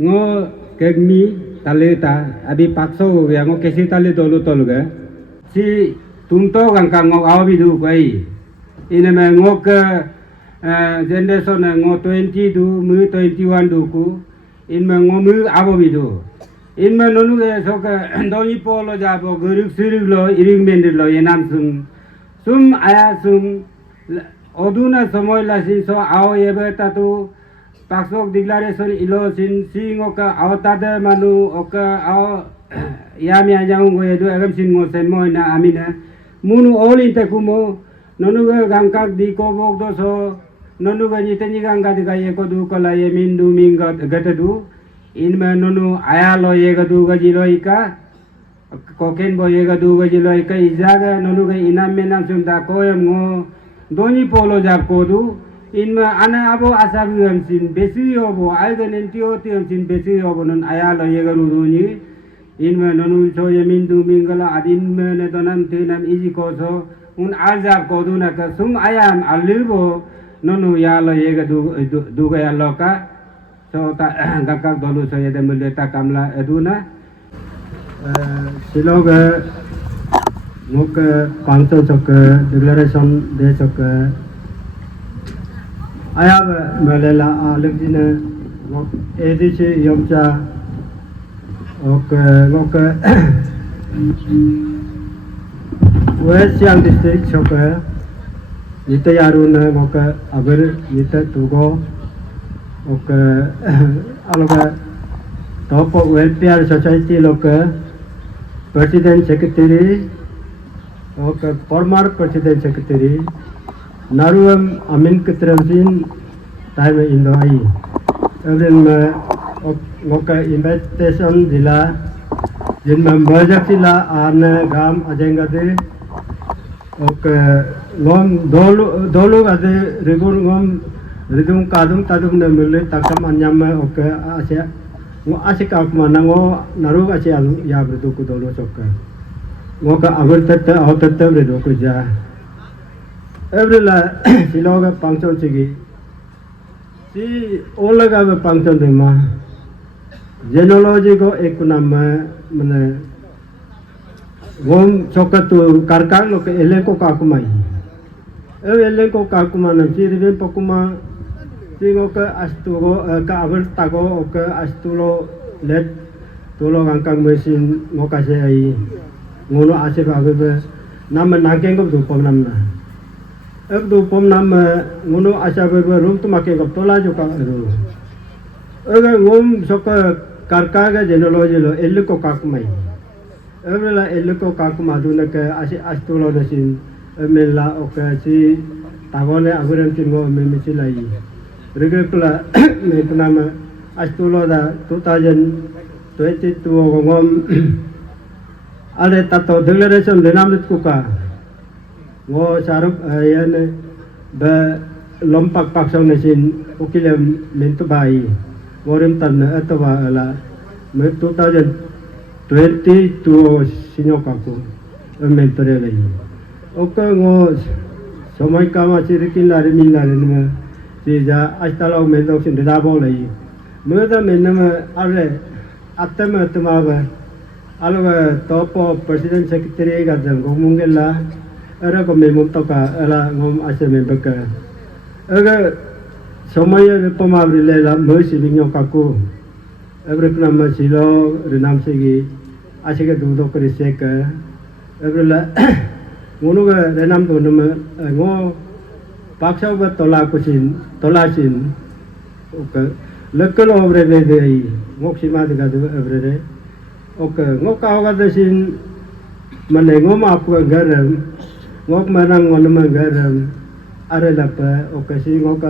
ngô cái mi ta lê ta abi pakso ho gaya ngô कैसे ta lê tolu tolu gaya si तुम तो Ganga ngô आओ भी दू गई इनमें ngô के generation ngô 20 दू मु 21 दू को इनमें ngô मु आओ भी दू इनमें नोनु के सो के दोनी पोलो जाबो गुरुक सिरुक लो इरिंग बेंडर लो ये नाम सुम आया सुम 어두나 서모일라신서 아오 예베타도 박속 디클레레이션 일로신 싱오카 아오타데 마누 오카 아오 야미 아장고에도 에금신고 셈모이나 아미나 무누 올인테 구모 너누가 강각 디코복도서 너누가 니테니 강가디가 예코두 콜라 예민두 민가 게테두 인메 너누 아야로 예가두 가지로이까 코켄보 예가두 가지로이까 이자가 너누가 이남메남 숨다 코염고 दोनी पोलो जाब कोदू इनमें आने अबो आशा भी हम सिन बेसी होबो आइगन एंटी होती हम सिन बेसी होबो नन आया लो ये करू दोनी इनमें ननु छो ये मिंदू मिंगला आदिन में ने तो नम थे नम इजी कोसो उन आजाब कोदू ना का सुम आया हम अल्लीबो ननु या लो ये करू दू गया लो का सो ता गक्का दोलू सो ये दे ता कामला एदूना सिलोग मुक पांचो चक डिक्लेरेशन दे चक आया मलेला आलगदिने एदिचे यमचा ओक मुक वेस्ट सियांग डिस्ट्रिक्ट चक निते यारुन मुक अगर निते तुगो ओक अलगा टॉप वेलफेयर सोसाइटी लोक president secretary okay former president secretary नारुम अमीन कतरमसिन टाइम इंदो आई एवरेन में ओके इन्विटेशन दिला जिनमें मर्जकिला आन गाम अजेंगदे ओके लोम दोलो अदे रिगुन गम रिदुम कादुम तादुम ने मिले तकम अन्यम में ओके आसे वो आसे काक मानंगो नारु आसे याब्रदु को दोलो चोके मोका अगर तत्त आओ तत्त ब्रेडो को जा एवरेला सिलोगा पंक्चर चिगी सी ओलगा बे पंक्चर देमा जेनोलॉजी को एक नाम मने गोम चोकतु कारकार लोग एले को काकुमाई एले को काकुमा न सी रिबे पकुमा सिंगो का अस्तुगो का अगर तागो का अस्तुलो लेट तोलो गंकांग मशीन मोका से आई ngono ase ba be nam nangkeng ko dupom nam na ek dupom nam ngono asa be room to make ko tola jo ka ro ega ngom sok karka ga genealogy lo ellu ko kak mai evela ellu ko kak ma du na ka ase astulo da sin mela oka si tagone aguran tin go me misilai regula me nama astulo da 2022 ngom अरे तत्व declaration लेना मत कुका वो शाहरुख ये ने ब लंपक पक्षों ने सिन उकिले मिंटू भाई वोरिम तन अतवा अला मैं 2022 सिनो काकू मेंटरे लई ओके वो समय कामा चिरकिन लारे मिल लारे ने चीजा अस्तालो में तो सिन दाबो लई मैं तो मैंने अरे अत्ते में तुम्हारा अलग टॉप प्रेसिडेंट सेक्रेटरी का जंग घूमूंगेला अरे को मैं मुक्त का अला घूम ऐसे में बका अगर समय रिपोर्ट रिलेला मर्सी बिंगो काकू अगर अपना मसीलो रिनाम से की ऐसे के दूधों को रिसेक अगर ला मुनु का रिनाम तो नम गो पाक्साव का तोला सिन ओके लक्कलो अबरे दे दे मोक्सिमा दिखा दे अबरे okay ngok kau kata sin mana ngom apa garam ngok menang ngom garam ada apa oke si ngok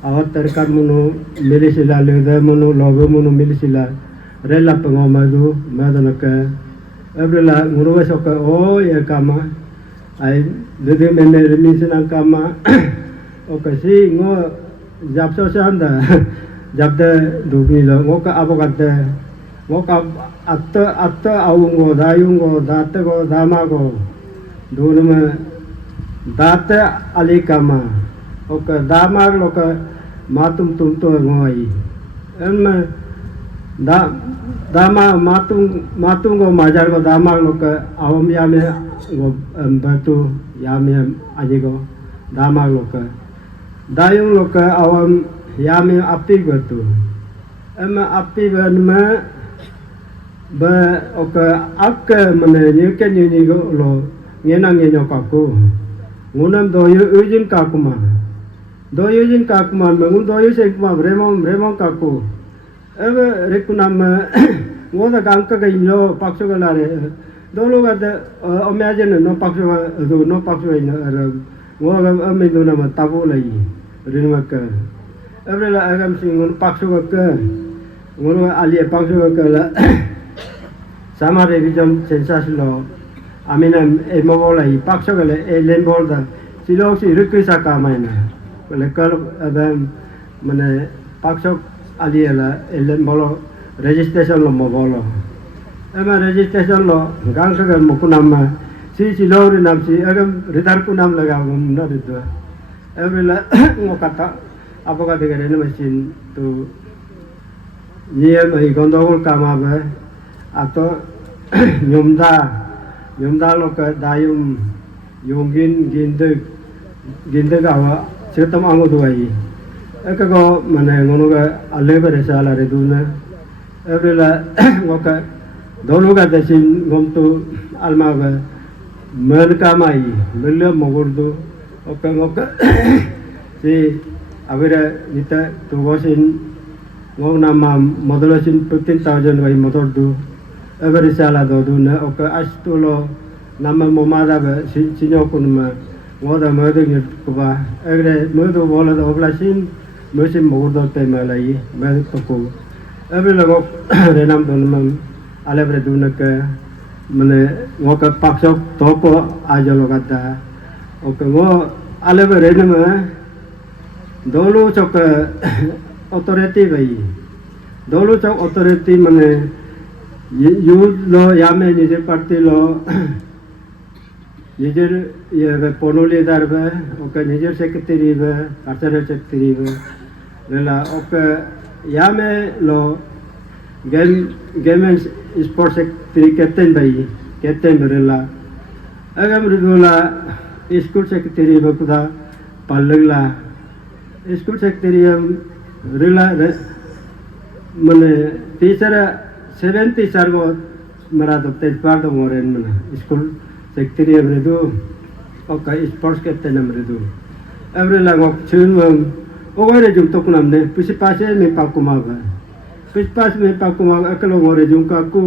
awat terkar munu milisila leda munu logo munu milisila rela pengomadu madonaka ebrela nguru soka oh ya kama ai lede mene remisina kama oke si ngok japso sanda japda dubi lo ngok apa kata ngok atta aungo dayungo datago damago dunuma data alikama oka damag loka matum tumto ngoi emma dama matung go majar go dama lo ke awam yame go batu yame aji go dama lo ke dayung lo ke awam yame api batu ema api ben ba oke ak mane nyuken nyuni go lo ngenang ngenyo kaku ngunam doyo ujin kakuma doyo ujin kakuma mengun doyo sekuma bremong kaku ebe rekunam ngoda gangka ga ino pakso ga lare dolo ga de imagine no pakso do no pakso ina ngoga ame do nama tabu lai rinma ka ebe la agam singun pakso ga ka ngono ali pakso ga la sama revision sensation lo amina e mobola i pakso ga le lembol da silo si rukisa ka maina le kal adam mane pakso ali la lembolo registration lo mobolo ema registration lo gang sa ga mukunam si lo ri nam si agam ridar kunam laga na ridwa every la ngokata apoga de gare machine to niye mai gondogol kama ba ato nyumda lo ka dayum yungin ginde gawa setam ango duai ekago mane ngono ga alebe sala re duna ebrela ngoka dolo ga desin ngomtu alma ba merka mai mele mogurdu oka ngoka si avera nita tugosin ngona ma modulasin 15,000 ga motordu every sala do duna oka astulo nama momada ba sinyo kunma ngoda madu ni kuba egre madu bola do oblasin musim mogurdo te malai me toko every lago renam donam alebre duna ka mane ngoka pakso topo ajalo gata oka ngo alebre renam dolo chok authority bai dolo chok authority mane yu lo yame ni je parti lo निजर ये पोनोले दारबे okay निजर secretary बे कार्चर secretary बे लेला okay यामे लो गेम स्पोर्ट्स सेक्रेटरी कैप्टन बरेला अगम रुला स्कूल सेक्रेटरी बकुदा पालगला स्कूल सेक्रेटरी रेला मने टीचर 70 सारगो मरा तो तेज पार तो मोरेन मने school secretary amredu oka sports captain amredu every langok chunwang ogore jum tokunam ne pisipase me pakuma ba pispas me pakuma akalo ngore jum ka ku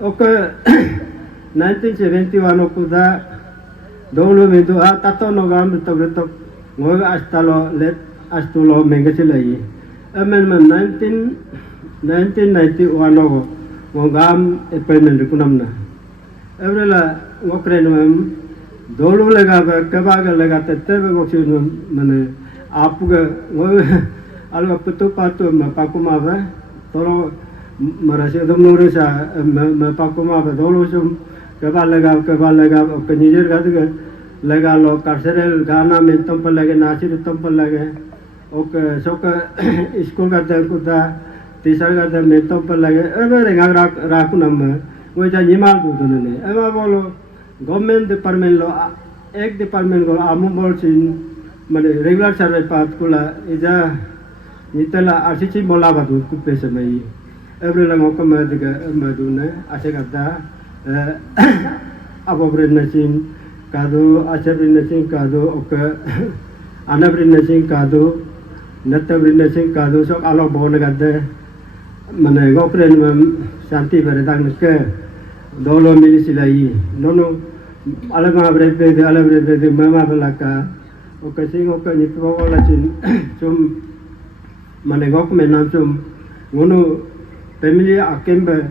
oka 1971 okuda dolo me do tato no gam to ngor astalo let astulo mengasilai amendment 1991 no ngam appointment kunam na every la ngokren mam dolo laga kaba ga laga tete go chun mane apuga alwa putu patu ma pakuma ba toro marase dom nore sa ma pakuma ba dolo sum kaba laga kanijir ga laga lo karserel gana men tampal lage nasir tampal lage ok soka school ga ta kuda tisar ga ta men tampal lage ebe renga rakunam वो जा निमाल दूध ने एमा बोलो government department लो एक department को आमु बोल सिन माने रेगुलर सर्वे पात कोला इजा नितला आरसीसी मोला बादु कुपेसे मई एवरे लंगो को मदिगा मदुने आसे गदा अबोब्रेन नसिन कादो आसेब्रेन नसिन कादो ओक आनाब्रेन नसिन कादो नत्तब्रेन नसिन कादो sok alok बोन गदे माने गोक्रेन शांति बरे दांग के dolo milisilai nono alama brebe mama belaka oka sing oka nitwa wala sin sum mane gok menam sum ngono family akembe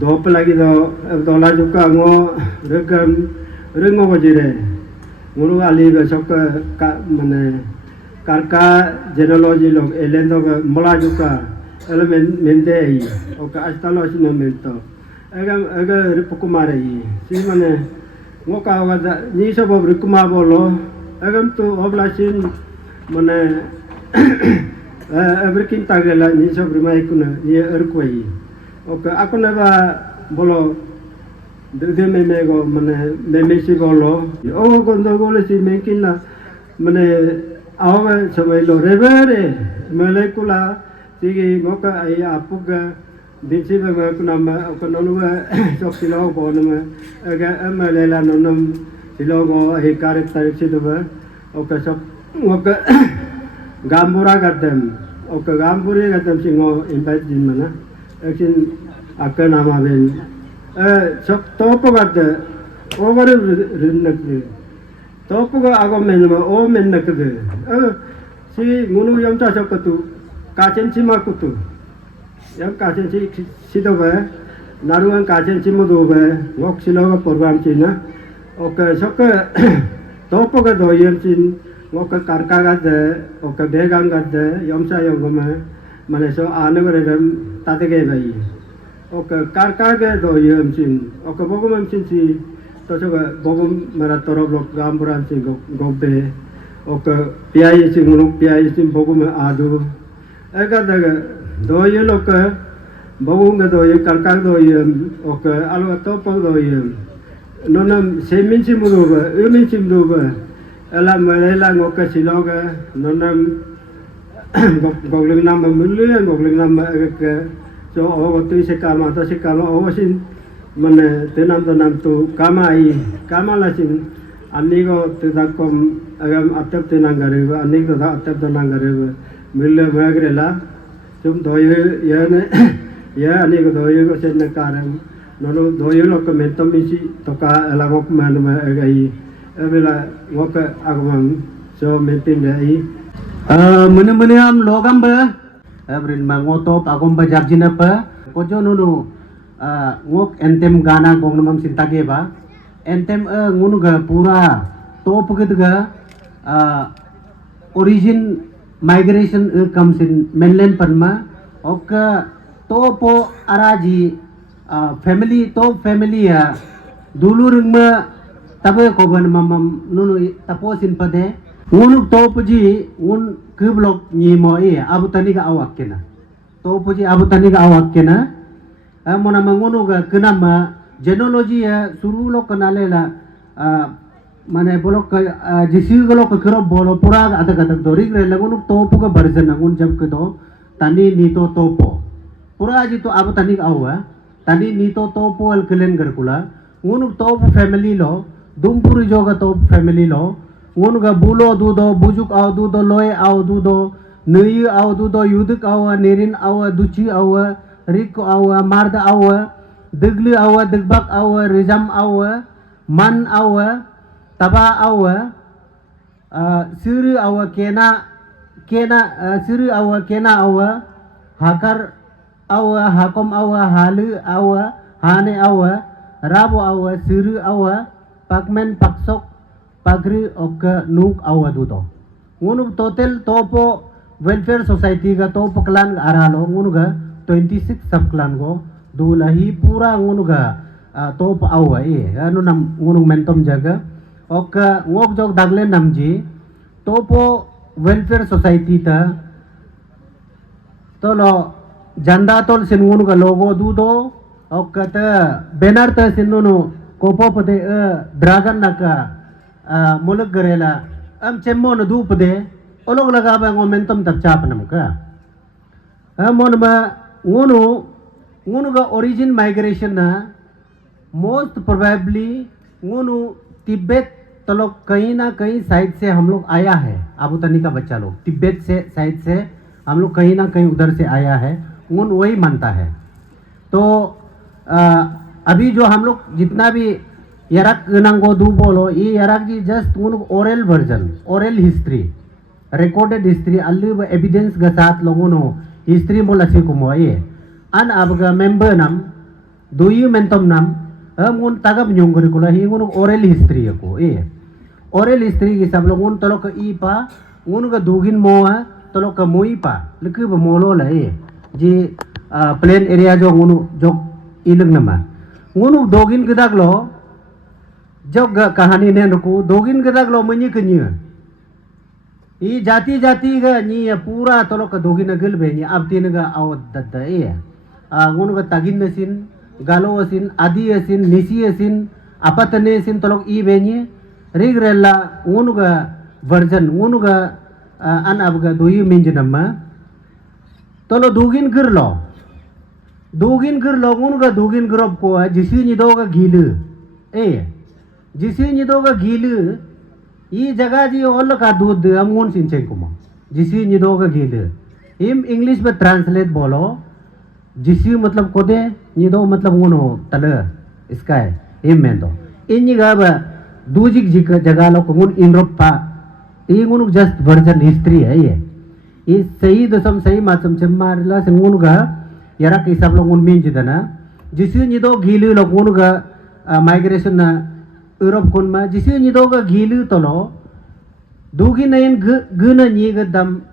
dop lagi do dola juga ngo regam rengo bajire ngono ali be sok ka mane karka genealogy log elendo mola juga element mente ai oka astalo sin mento aga ripukumare si mane ngoka wada ni sobo rikuma bolo agam tu oblasin mane everything tagala ni so primai kuna ye erkwai oke aku na ba bolo de me go mane me si bolo o gondo gole si mekin na mane awa samai lo revere molekula tigi ngoka ai apuga dinsi ba kuna ma kono sok silo bo na aga amalela nonam silo go ai karakter si do ba oke sok ngoka gambura gadem oke gamburi gadem singo invite din mana akin akka nama ben sok topo gadde over rinnak topo ga ago menma o mennak de si ngunu yamta sakatu kachen sima kutu yang kachen si do ba naruan kachen simu do ba ngok silo program china oke sok topo ga do yam chin ngok karka gadde oke begang gadde yamsa yongoma mane so anagarem tatege bai oke karka ge do yam chin oke bogum chin si to so bogum mara torob lok gamburan chin gobbe oke piai chin ngunu piai chin bogum adu ega daga do ye lok bogum ge do ye karka do yam oke alu topo do yam nonam semin chin mu do ba emin chin do ba ela malela ngoka siloga nonam gogling nam mulya gogling nam ke so o tu sekama o sin mane tenam tu kamai kamala sin anigo tedakom agam atap tenang gareba anigo da atap tenang gareba mulya magrela tum doye yane ya anigo doye ko sen karam nono doye lok mentom isi toka elagok manma agai abela ngoka agam so mentin dai Mene-mene am logam ba abrin mangotop agom ba jabjina pa kojo nunu ngok entem gana gong namam sintage ba entem ngunu ga pura top git ga origin migration comes in mainland panma oka topo araji family top family ya dulu ringma tabe ko ban mamam nunu taposin pade ngunuk topuji ngun keblok ni mo abu tani ga awak kena topuji abu tani ga awak kena mona mangunu ga kenama genealogy ya suru lo kenalela mane bolok jisi galo ke kero bolo pura ada kata dori re lagunuk topu ga version ngun jab ke do tani nito topo pura ji to abu tani ga awa tani nito topo al kelen garkula ngunuk topu family lo dumpuri joga topu family lo unuga bulo dudo bujuk aw dudo loy aw dudo nuyi aw dudo yuduk aw nerin aw duci aw riko aw marda aw degli aw degbak aw rizam aw man aw taba aw siri aw kena siri aw kena aw hakar aw hakom aw halu aw hane aw rabo aw siri aw pakmen paksok pagri oka nuk awadu to ngunu total topo welfare society ga topo klan aralo ngunu ga 26 sub klan go dulahi pura ngunu ga topo awa anu nam ngunu mentom jaga oka ngok jog dagle namji topo welfare society ta tolo janda tol sin ngunu ga logo dudo oka ta banner ta sinunu kopo pade dragon naka muluk garela am chemmo na dup de olog laga ba momentum tak chap nam ka mon ba ngunu ga origin migration na most probably ngunu Tibet तो लोग कहीं ना कहीं side से हम लोग आया है आबू तनी का बच्चा लोग तिब्बत से साइड से हम लोग कहीं ना कहीं उधर से आया है वही मानता है तो अभी जो हम लोग जितना भी यरक नंगो दू बोलो ये यरक जी just oral version oral history recorded history अल्ली एविडेंस के साथ लोगों ने हिस्ट्री बोला सी कुमो ये अन अब मेंबर नाम दुई मेंटम नाम हम उन तगब न्योंगरी कुला ही उन ओरल हिस्ट्री को ये ओरल हिस्ट्री की सब लोग उन तलो का ई पा उन का दूगिन मोआ तलो का मोई पा लेकिन वो मोलो ला ये जी प्लेन एरिया जो उन जो इलंग नमा उन दोगिन किताक लो जो कहानी ने रुको दोगिन किताक लो मनी कन्या I jati ga ni ya pura tolok ka dogi na gel be ni abti na ga awat dadda e ngun ga tagin na sin galo sin adi sin nisi sin apatane sin tolok I be ni rigrella ngun ga version ngun ga an ab ga doyi minjinamma tolo dugin girlo ngun ga dugin grob ko jisi ni do ga gilu jisi ni do ga gilu I जगह जी ओल का दूध अमून सिंचे कुमा जिसी निदो का गीले इम English में ट्रांसलेट बोलो जिसी मतलब कोदे निदो मतलब उनो तले इसका है इम में दो इन जगह दूजी जगह लो कुन इनरोपा ये उन जस्ट वर्जन हिस्ट्री है ये सही दसम सही माचम चम्मारला सिंगुन का यारा किसाब लोग उन मीन जितना जिसी निदो गीले लोग उन का माइग्रेशन ना Europe kun ma jisi ni do ga gilu tolo dugi nain guna ni ga dam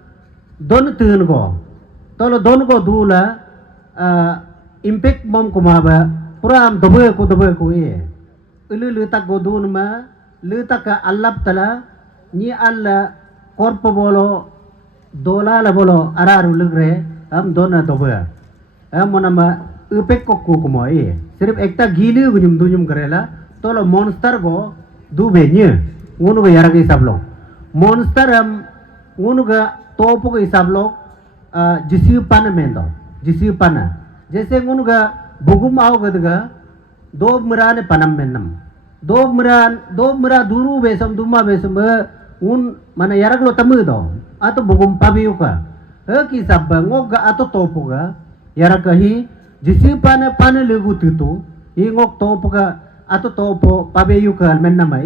don tun go tolo don go dula impact mom kuma ba pura am dobe ko lu tak go dun ma lu tak ka allap tala ni alla korpo bolo dola la bolo araru lugre am dona dobe am monama impact ko kuma sirf ekta gilu gunyum dunyum karela tolo monster go du benye ngunu ga yara ke sablo monster am ngunu ga topo ke sablo jisi pan mendo jisi pana जैसे ngunu ga bugum ao ga do murane panam mennam do mura duru besam duma besam un mana yara lo tamu do ato bugum pabiu ka ki sabba ngok ga ato topo ga yara kahi jisi pana legu titu I ngok topo ga atau topo pabeyu kal men nama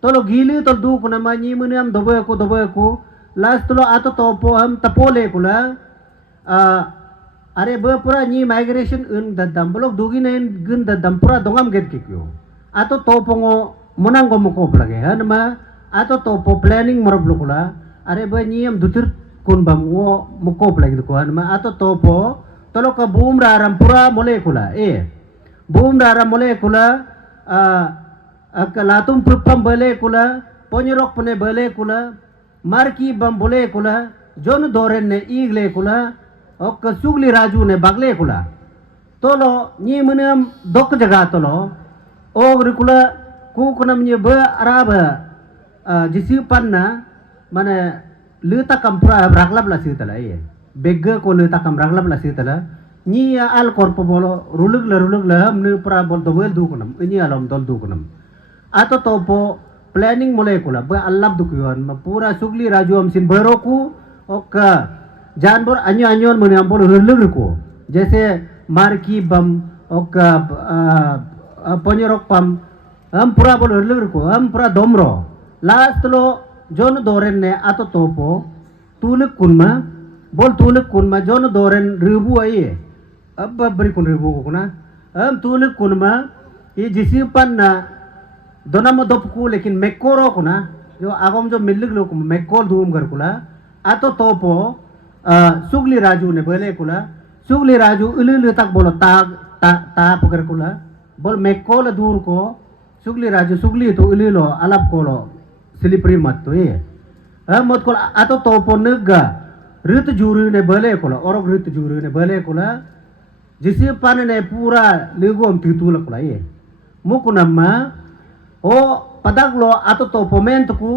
tolo gili tol du kuna ma ni munam dobe ko last tolo atau topo ham tapole kula are be pura ni migration un dadam blok dugi nen gun dadam pura dongam get kikyo atau topo ngo monang go moko plage han ma atau topo planning morob kula are be ni am dutir kun bam ngo moko plage ko han ma atau topo tolo ka boom raram pura molekula boom raram molekula latum prupam bale kula ponyorok pune bale kula marki bam bole kula jon doren ne igle kula ok sugli raju ne bagle kula tolo ni munam dok jaga tolo ogri kula ku kunam ni be araba jisi panna mane luta kampra raglab la sitala begga ko luta kam raglab la sitala ni al korpo bolo rulug la hamne pra bol dobel du kunam ini alam dol du kunam ato topo planning molekula ba allab du kuyon ma pura sugli raju am sin beroku oka janbor anyon mone am bol rulug ko जैसे marki bam oka ponyorok pam am pura bol rulug ko am pura domro last lo jon doren ne ato topo tuluk kunma jon doren ribu ai अब बरी कुन ribo को ना हम तुले कुन मा ये जिसी पन ना दोना म दोप को लेकिन मेकोरो को ना जो आगम जो मिलक लोग मेकोल धूम कर कुला आतो तोपो सुगली राजू ने बोले कुला सुगली राजू इलु तक बोलो ता पकड़ कुला बोल मेकोल दूर को सुगली राजू सुगली तो इलु लो अलग कोलो सिलिपरी मत तो ये हम मत कोला आतो तोपो नगा ऋत जूरी ने बोले कुला और ऋत जूरी ने बोले कुला जिसे पाने ने पूरा लेगोम तितु लकला मुकुनम्मा ओ पदक लो आतो तोपो मेंट ku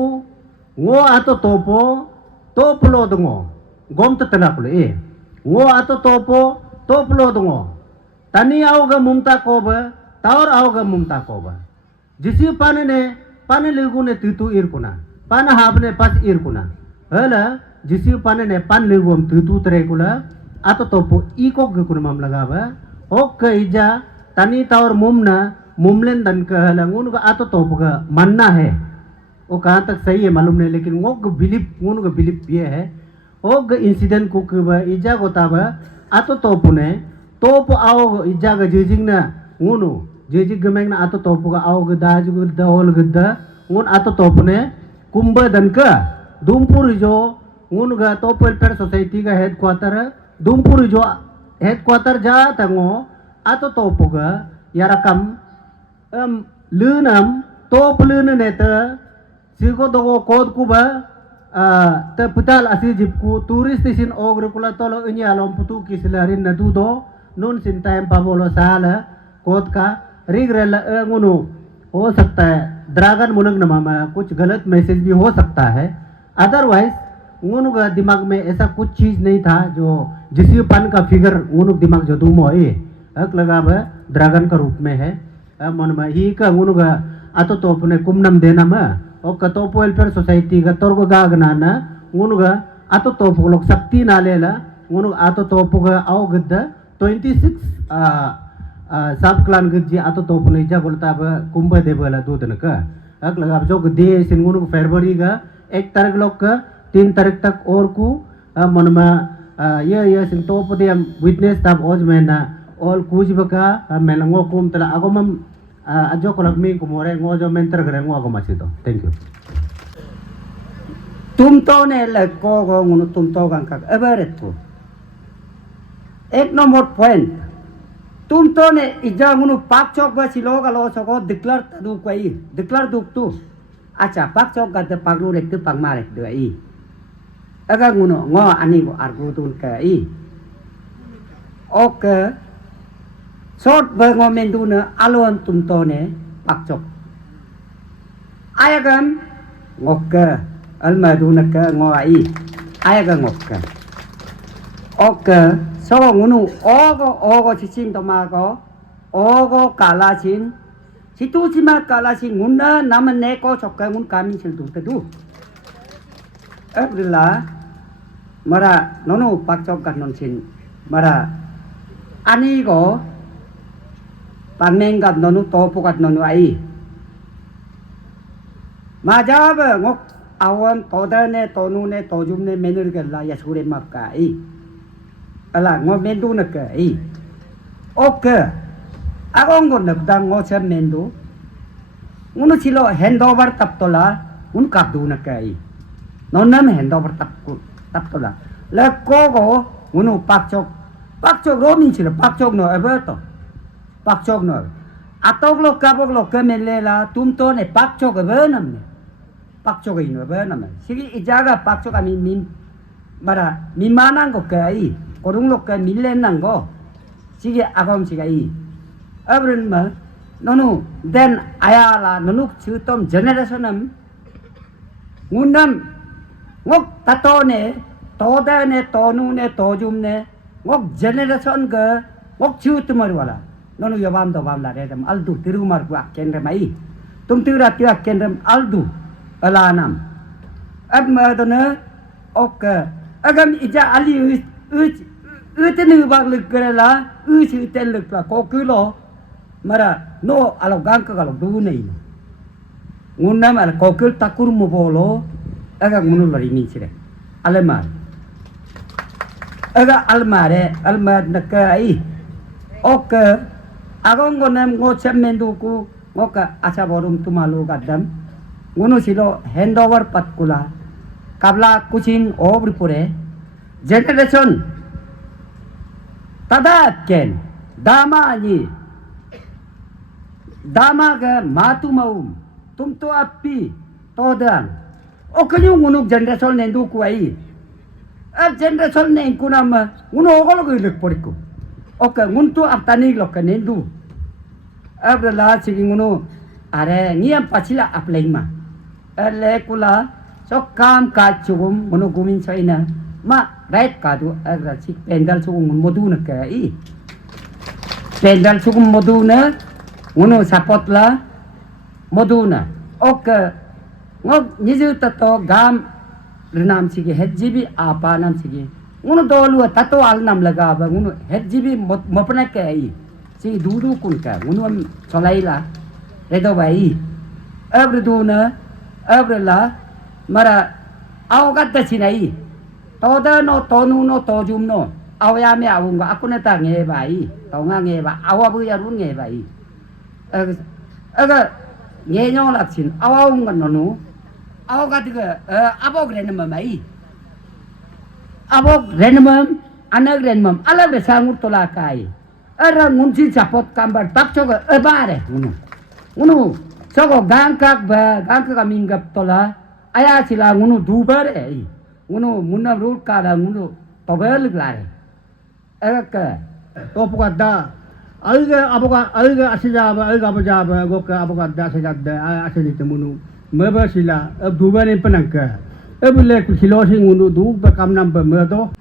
ngo ato topo lo dongo gom tetena kule ngo ato topo lo dongo tani auga mumta koba taur auga mumta koba jisi pane legu ne titu irkuna pana habne pas irkuna hala jisi pane ne pan legum titu trekula ato topo iko gukuna mam lagaba ok ija tani taur mumna मुमलेन दन का हलंगुन का आतो टोप का मानना है वो कहाँ तक सही है मालूम नहीं लेकिन वो बिलीप ये है वो इंसिडेंट को कब इजा को तब आतो टोप ने टोप आओ इजा का जेजिंग ना उनु जेजिंग गमेंग ना आतो टोप का आओ का दाज को दावल गद्दा उन आतो टोप ने कुंभा दन का दुमपुर जो उन का टोप वेलफेयर सोसाइटी का हेडक्वार्टर दुमपुर जो हेडक्वार्टर जा तंगो आतो टोप का यारकम lươn nằm tô lươn này tơ sư có đồ cột của bà te putal asi jipku turis tisin ogrukula tolo ini alom putu kisilarin na dudo nun sin time pabolo sala कोत का rig ngunu हो सकता है dragon Munak नमा में कुछ गलत message भी हो सकता है अदरवाइज उनु का दिमाग में ऐसा कुछ चीज नहीं था जो जिसीपन का फिगर उनु दिमाग जो दूमो ये अक लगा ड्रैगन का रूप में है मन में ही का उनु का अतो तो अपने कुमनम देना में और कतोप वेलफेयर सोसाइटी का तोरगो गागना ना उनु का अतो तो लोग शक्ति नाले ला उनु अतो तो का आओ गद्द 26 सब क्लान गज्जी अतो तो पुने जा बोलता अब कुंभ देवला दूध न का अक लगा जो गद्दे सिंगुनु फरवरी का 1 तारीख लोग का 3 तारीख तक और को मन में ये सिंग तो पदे विटनेस तब ओज में ना और कुछ बका मेलंगो कुम तला अगोमम अजो को लगमी को मोरे ngो जो मेंटर करे ngो अगो मासी तो थैंक यू तुम तो ने लको को ngunu तुम तो गंका एवरेट को एक नंबर पॉइंट तुम तो ने इजा ngunu पाक चौक बसी लोग लो सको डिक्लेयर तदु कोई डिक्लेयर दुक तू अच्छा पाक चौक का ते पाक रू रेक ते पाक मा रेक दे ई अगर ngunu ngो ani को आर्गु तुन का ई ओके शॉर्ट बंगो मेंदु ने आलोन तुम तो ने पाक चौक आयागम ngokka almadu nakka ngo ai ayaga ngokka oka so ngunu ogo chisin to ma ko ogo kalasin situ sima kalasin ngunda namane ko chokka ngun kami sil tu tedu abdilla mara nono pak chok kan non sin mara ani go pameng gat nonu topu gat nonu ai Majab ngok awan todane tonune tojumne menur gella ya sure mapka I ala ngok mendu nakka I oke agong gon nakdang ngok sem mendu ngunu silo handover taptola un kapdu nakka I nonnam handover taptola la kogo ngunu pakchok romin silo pakchok no aberto pakchok no atok lo kabok lo kemelela tum to ne pakchok abenam ne pakchok ino abenam sigi ijaga pakchok ami min bara mimanang ko kai korung lo ka millenang go sigi agam sigai abren ma nonu then ayala nonu chutom generationam ngunam ngok tatone todane tonune tojumne ngok generation ga ngok chutumar wala nono yabam do bam la redam aldu tirumar ku akendram ai tum tira tira akendram aldu alanam ab ma dona ok agam ija ali tenu bag lik kerela chu ten lik la ko ku lo mara no alo gang ka lo du nei ngunam al ko ku takur mo bolo aga ngunu lari min sire alemar aga almare almar nakai ok agong gonem ngo chemmendu ku ngoka acha borum tumalu gadam ngono silo handover patkula kabla kuchin obripure generation tada ken dama ga matu maum tum to appi todan okanyu ngono generation nendu ku ai a generation nen kunam ngono ogol go lik poriku oke nguntu aptani lokka nendu abla sigi ngunu are ngiam pachila aplaima le kula so kam ka chugum ngunu gumin soina ma right ka du abla sik pendal chugum modu na ka I pendal chugum modu na ngunu support la modu na oke ngok niju tato gam rinam sigi hjibi apa nam sigi ngunu dolu tato al nam laga ba ngunu hjibi mopna ka I si dudu kun ka ngunu am solai la redo bai abdu na abla mara awgat da sinai toda no tonu no tojum no awya me awunga akuna ta nge bai tonga nge ba awabu ya run nge bai aga nge nyong lak sin awunga nonu awgat ga abog ren ma mai abog renmam anak renmam ala be sangur tola kai ara ngunsi sapot kambar pakchok ebare ngunu sogo gangkak minggap tola ayah sila ngunu dubar ngunu munna rut kada ngunu tobel lare ke to pukada alga asijaba alga bajaba goka abukada asijada asini temunu meba sila dubane penangka ebule ku silo sing ngunu du bekam nam bemedo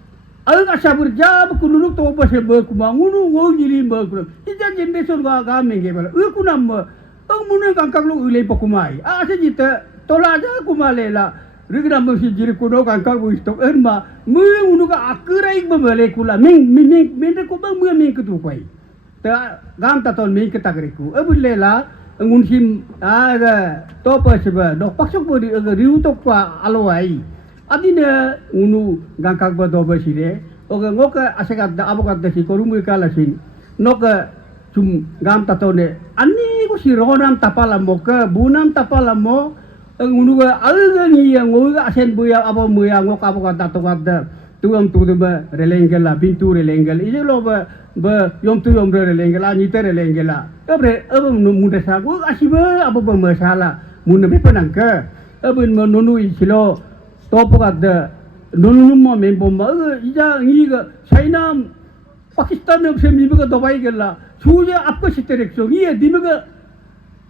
alga sabur jab kununu to bose be kuma ngunu ngiri be ku ija generation ga menge bala ku nam munu kangkang lu ulei pokumai asijita tola aja kumalela rigna mesti jiri kuno kangkang bu stop erma mu ngunu ka akurai bemele kula ming ko bang mu ming ku tu pai ta gam ta ton ming kita geriku ebulela ngun sim aga to pa seba dok paksok bo di aga riu to pa alowai adine ngunu gangkang ba do ba sire oga ngoka asegat da abokat da si korumu kala sin noka cum gam ta tone ani ko si ronam tapala mo ka bunam tapala mo ngunu ga aga ni yang ngoga asen buya abo muya ngok abokat da to da tuam tu ba relengela pintu relengel ije lo ba yom tu yom relengela ni te relengela ebre muda sa go asiba abo ba masala mun be panangka ebun nonu isilo topokat da nonu mo membo ma ija ngi ga china pakistan ne se mi ba dubai gela suja apka siterekso ni dimaga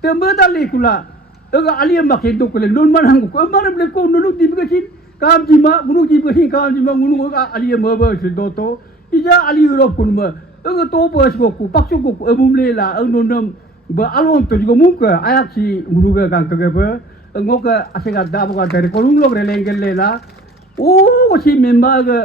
temba lekula ega aliya makin to kule non man hang ko man ble ko nonu dimaga sin kam jima gunu jiba sin kam jima gunu aliya ma ba si doto ija ali europe kun ma ega to bos ko ku pakso ko emumle la nonam ba alon to juga muka ayak si gunu ga kan ka ba ngoka asega da ba dari ko lung log relengel la o si memba ga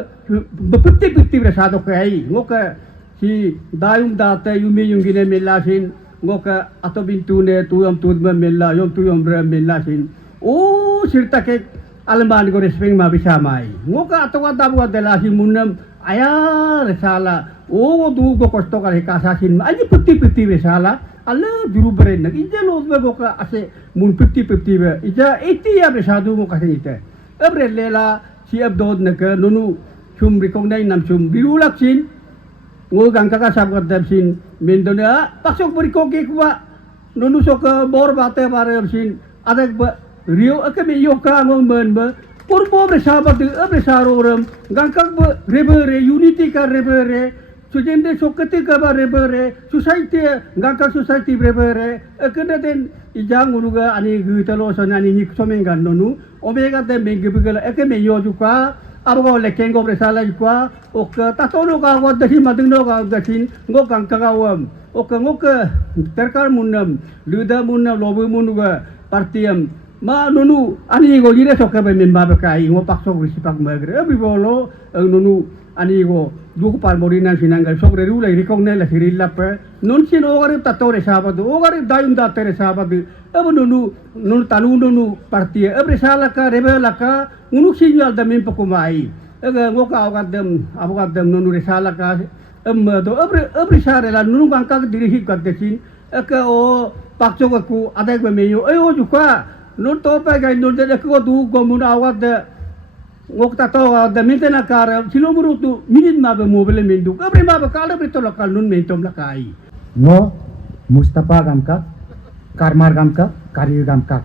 beputti rasa to kai ngoka si dayung data yumi yung gine melasin ngoka ato bintune tuyam tudma mela yom tuyam bre melasin o sirta ke alman go respeng ma bisa mai ngoka ato wada buat delasin munam aya resala o du go kosto kali kasasin aji putti resala ala juru beren nak ija lo goka ase mun putti be ija iti ya resadu mo kasi ite ebre lela si abdod nak nonu sum recognize nam sum birulaksin ngogang kakak sahabat damsin mendona pasok berikoki kuwa nunusok ke bor bate bare sin ada rio akame yoka ngomben ba purbo bersahabat besaroram gangkak be rebere unity ka rebere sujende sokati ka ba rebere society gangkak society rebere akada den ijang unuga ani gutalo sonani nik somengan nonu omega de mengebegala akame yojuka abo lekeng go resala jua ok tatono ka wa dahi madungno ka dahin go kang kagawam ok ngok terkar munam luda munam lobu munuga partiam ma nonu ani go jire soka be memba kai ngo pakso risipak magre abi bolo nonu ani go duku par morina sinanggal sokre rula recognize la sirilla pe non sin ogare tatore sabadu ogare dayum da tere sabadu abo nonu tanu nonu partia abre sala ka rebela ka unuk sinyal da mempo kumai ega ngoka agadem nonu resala ka do abre sare la nonu bangka diri hik kadesin eka o pakso ku adek be meyo ayo juga non topa ga non de ko du go mun awad ngok tato da mentena kar silomuru tu minit ma be mobile mendu abre ma be kala be to lokal nun mentom lakai ngo Mustafa gamka karmar gamka karir gamka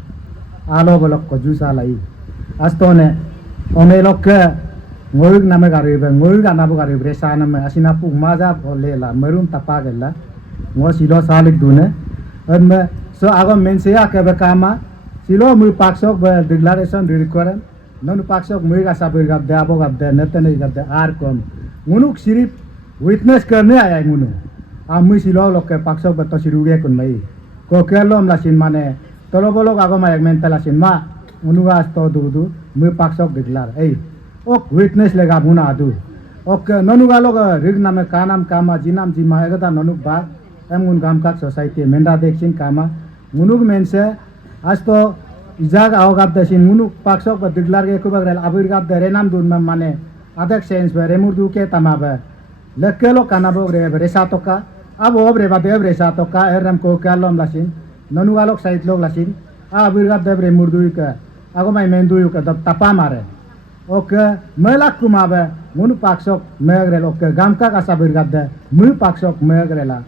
alo bolok ko jusa lai astone omelok ngoyug name karir be ngoyug anabu karir be sana me asina pu maja bolela merum tapa gella ngo silo salik dune me so ago mensia ke be kama silo mu paksok be declaration requirement non paksok mu ga sabir gab de abo gab de netene gab de ar kom ngunuk sirip witness करने आया ngunu आमी सिलो लोग के POCSO बत्तो सिरुगे कुन मई को केलो मलासिन माने तलो बोलो आगो मा एक मेंटलासिन मा उनुगा तो दुदु मु पाक्सो डिक्लार ए ओ विटनेस लेगा बुना दु ओके ननुगा लोग रिग नामे कानाम कामा जिनाम जिमा एगदा ननुक बा एमुन गामका सोसाइटी मेंडा देखसिन कामा उनुग मेनसे आज तो इजाग आवगाब दसिन उनुक पाक्सो ब डिक्लार के कुबा रेल अबिर गाब दे रेनाम दुन माने अदक सेंस बे रेमुर दु के तमाबे लेकेलो कानाबो रे रेसा तोका अब ओब्रे बादे रेसा तोका एरम को कालम लासिन ननुगालोक साइड लोग लासिन आ बिरगाब देब्रे मुरदुई का आगो माय मेंदुई का दब तपा मारे ओके मेलाक कुमाबे मुनु पाक्सोक मेगरेल ओके गामका कासा बिरगाब दे मु पाक्सोक मेगरेला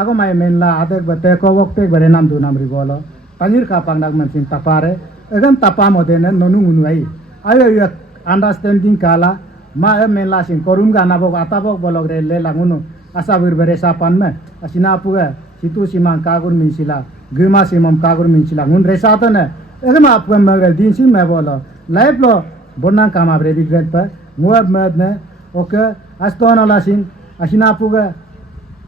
आगो माय मेनला आदे बते को वक्ते बरे नाम दु नाम रि बोलो तंगिर का पांगनाक मनसिन तपारे Agam tapa modene nonu ngunuai. Ayo ya understanding kala ma menla sin korum ga nabok atabok bolog re le langunu asa berbere sapan me asina apuga situ simang kagur minsila gema simam kagur minsila ngun resata ne agam apuga magal din sim me bolo life lo bonang kama bre digret pa muab madne oke astona lasin asina apuga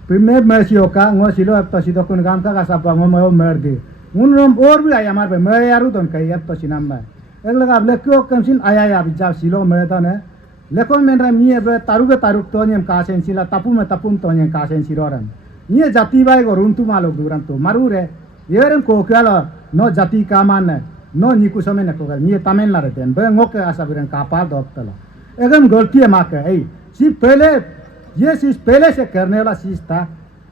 primer mercy oka ngo silo apta sido kun gam ka asapa ngo merdi ngun rom or bi ayamar be me yaru don kai apta sinamba eglaga lekyo kamsin ayaya bijab silo merda ne lekon menra mie be taruga taruk to nyem ka sen sila tapum to nyem ka sen siroram nie jati bai go runtu malok duram to marure yerem ko kala no jati kaman no niku some ne ko gal nie tamen la reten be ngok asa biran kapal doktala egam गलती है माँ का सिर्फ पहले ये चीज पहले से करने वाला चीज था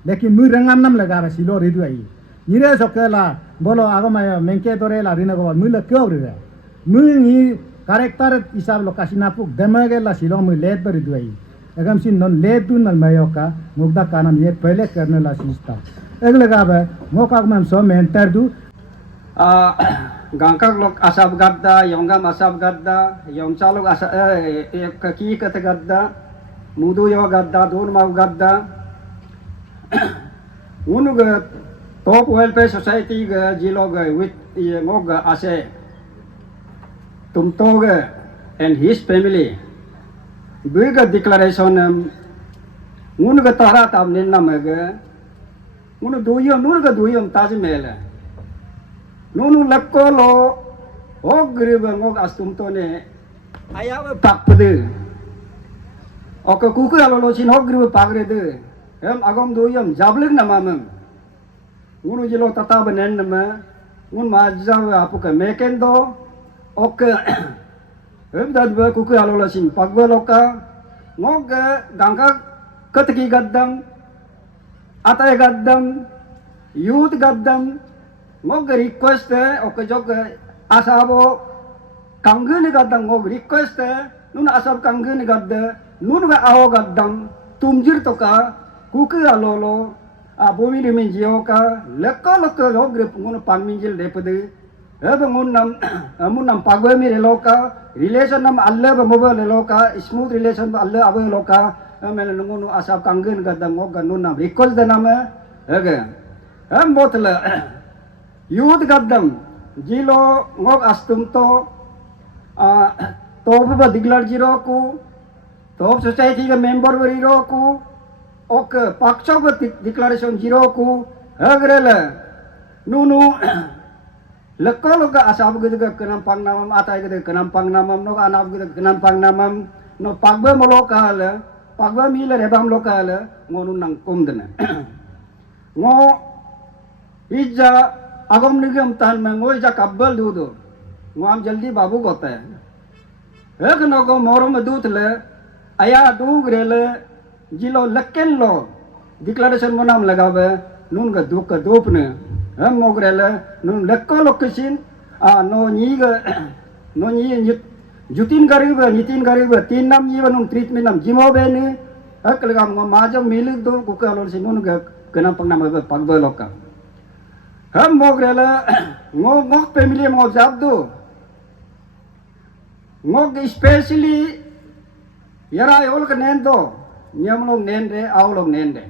लेकिन मुझ रंगम नम लगा रहा सिलो रिदु आई निरे सकेला बोलो आगो मैं मेंके तोरे ला रिने को मुझ क्यों रिदु मुझ ये कैरेक्टर हिसाब लो कासिना पुक दमगे ला सिलो मुझ लेट पर रिदु आई अगम सिन नन लेट दु नल मयो का मुग्धा कानम ये पहले करने वाला चीज था अगले का बे मोका में सो मेंटर दु gangkak lok asap gadda yongam asap gadda yongcalok asap kaki kata gadda mudu yo gadda don mau gadda unu ga top welfare society ga jilo ga with ngog ga ase tumto ga and his family big declaration unu ga tara tam nin nam ga unu duyom taj mel nunu lakko lo og griba ngog astum to ne ayawa pakpade ok kuku alo lo sin og griba pagre de em agom doyam jablik namam nunu jilo tata benen nama ngun ma jaw apu ka meken do ok em dad ba kuku alo lo sin pagba loka ngog gangka katki gaddam atay gaddam youth gaddam ngog request ok jog asabo kangni gaddam ngog request nun asab kangni gadda nun ga aho gaddam tumjir to ka kuku alolo a bomi rimin jio ka lekka ngog grip ngun pangminjil depade eb ngun nam pagwe mi reloka relation nam alle ba mobile reloka smooth relation ba alle abo reloka mel ngun asab kangni gaddam ngog nun nam request da nam ege em botla youth gaddam jilo ngok astum to top ba diglar jiro ku top society ga member bari ku ok pakchok ba declaration jiro ku hagrela nunu lekko loga asab ga kenam pangnamam atai ga kenam pangnamam no anab ga kenam pangnamam no pagba molokal pagba mile rebam lokal ngonu nang kumdena ngo ija agom nigam tan में ngoi ja kabbal du do ngam jaldi babu gote ek no go morom dut le aya du grele jilo lekken lo declaration monam lagabe nun ga duk dop ne hem mo grele nun lekko location no ni ga no ni jutin gariba tin nam ni nun treatment nam jimo be ni ek lagam ma jam milik do ku ka lo sin nun ga kenam pangnam ba pagba lokka हम मोगरेला ngok family mo jabdu ngok especially yara yol ka nendo nyam log nende aw log nende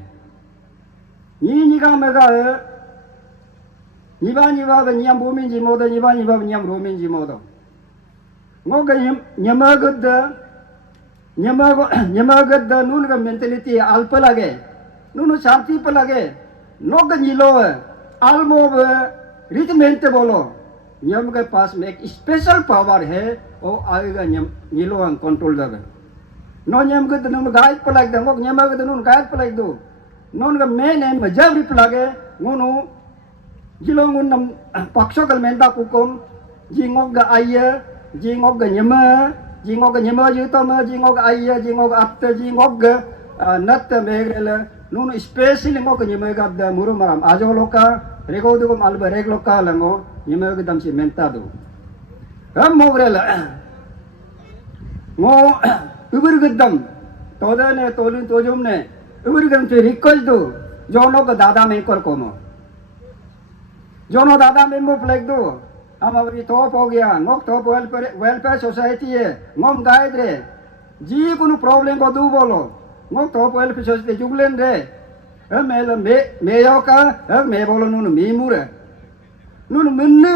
ni ga mega ni ba ba nyam bomin ji moda ni ba nyam romin ji moda ngok nyama gadda nun ga mentality alpa lage nunu shanti pa lage nog nilo almo रिटमेंट बोलो नियम के पास में एक special power है वो आएगा नीलो control जाएगा नो नियम के तो नून गाइड पर लग दो नियम के तो नून गाइड पर लग दो नून का मेन है जब रिप लगे नूनु जिलो नून नम पक्षों का मेंदा कुकुम जिंगों का आये जिंगों का नियम जीतो में जिंगों का आये जिंगों का अत्ते जिंगों का नत्ते मेगरेले नून specially ngok nyeme gadda muru maram ajo loka rego du kom alba reg loka lango nyeme gadam si mentado ram mogrela ngo ubur gaddam toda ne tolun tojum ne ubur gadam se request do jono ka dada me kor kono jono dada me mo flag do हमारी top हो गया ngok top welfare society है ngom guide रे जी कोनो problem को दू बोलो ngok top welfare society जुगलेन रे मेल मे योका मे बोलो नुनु मी मुरे नुनु मिन्ने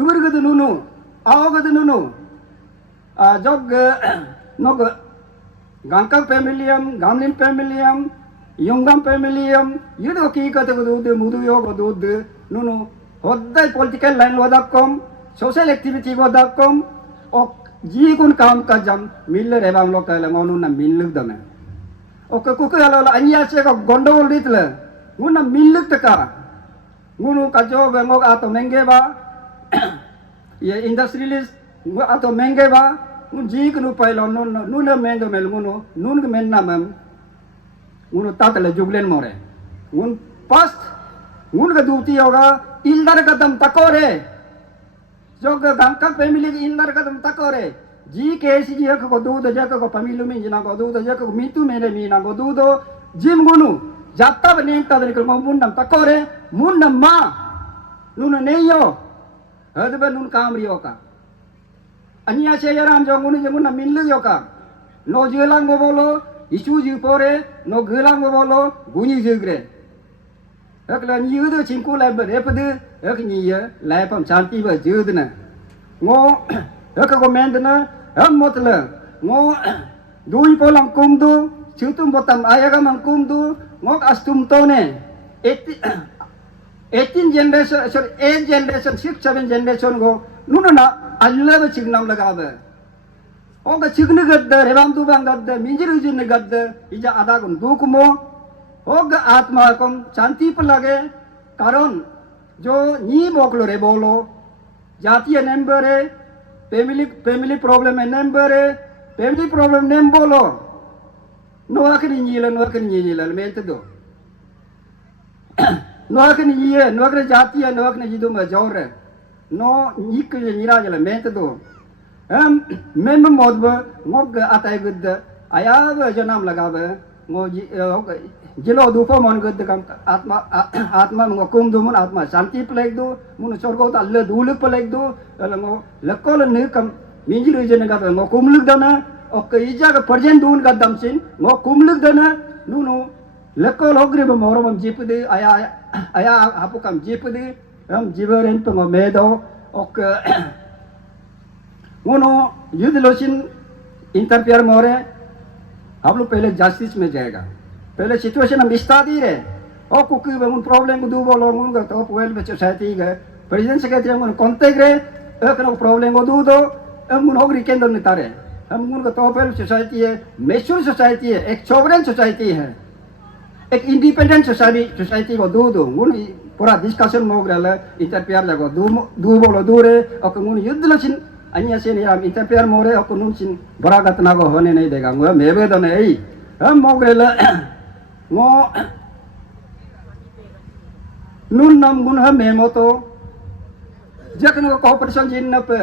उबरगद नुनु आवगद नुनु जग nog gangkang familiam gamlim familiam yongam familiam yudo ki ka to do mudu yo go do nunu hoddai political line wadakom social activity wadakom ok ji kun kam ka jam mil re bang lokal ngonu na miluk dana ok ku ka la anya se ko gondol ditla nguna miluk taka ngunu ka jo bangok ato menge ba ye industrialist ato menge ba जी कनु pilo नून main दो mail गुनो नून के main नाम गुनो तातले जुगलेन मोरे गुन past गुन का दूती होगा इल्दर कदम तकोरे जो गंका family की इल्दर कदम तकोरे जी केसी जी को दूध जक को फैमिली में जना को दूध जक को मीतु मेरे मीना को दूध जिम गुनु जाता बने तादर को मुंडम तकोरे मुंडम मा नून नहीं हो हद बे नून काम रियो का अन्या से याराम जंगुनी जंगुना मिल्लु योका नो जेलांग बोलो इशू जी पोरे नो गेलांग बोलो गुनी जगरे एकला नियुदो चिंकु लाइब रेपद एक निये लाइपम शांति ब जुदना ngो एक को मेंदना हम मतल ngो दुई पोलंग कुमदु चुतुम बोतम आयागा मन कुमदु ngok astum tone 18 generation sorry 8 generation 6 7 generation go nuna Allah ba chignam lagabe oga chigni gadda rebam tu bang gadda minjir ujin gadda ija ada gun dukmo oga atma kom शांति पर लगे कारण जो नी मोकलो रे बोलो जातीय number है family problem है number है फैमिली प्रॉब्लम नेम बोलो नोआकनी नीला मेंत दो नोआकनी जातीय नोआकनी जिदु में जोर है नो निक निरा जला मेंत दो ma'am मोदब ngok atai gud ayab janam lagabe ngo jilo dupo mon gud kam atma ngo kum du mon atma शांति प्लेग दो mun sorgo ta le duluk plague दो ngo lekol ne kam minjiru jene ga ngo kumluk dana ok ija ga present dun ga damsin ngo kumluk dana nunu lekol ogre ba morom jipde aya apu kam jipde हम जीवन पे मेदो okay उनो युद्ध लोचिन interfere मोरे हम लोग पहले justice में जाएगा पहले सिचुएशन हम स्टादी रे ओ कुकी बंगुन प्रॉब्लम को दो बोलो उनका तो वेल में सोसाइटी गए प्रेसिडेंट सेक्रेटरी हम कांटेक्ट रे एक नो प्रॉब्लम को दो हम उन होगरी केंद्र में तारे हम उनका तो वेल सोसाइटी है मैच्योर सोसाइटी है एक सॉवरेन सोसाइटी है एक इंडिपेंडेंट सोसाइटी को दो उन पूरा डिस्कशन मोगरल इंटरफेयर लगो दू बोलो दूरे और उन युद्ध लचिन अन्य से नहीं हम इंटरफेयर मोरे और उन चिन बड़ा घटना को होने नहीं देगा वो मेवे तो नहीं हम मोगरल वो नून नम गुन हम मेमो तो जखन को कोऑपरेशन जिन न पे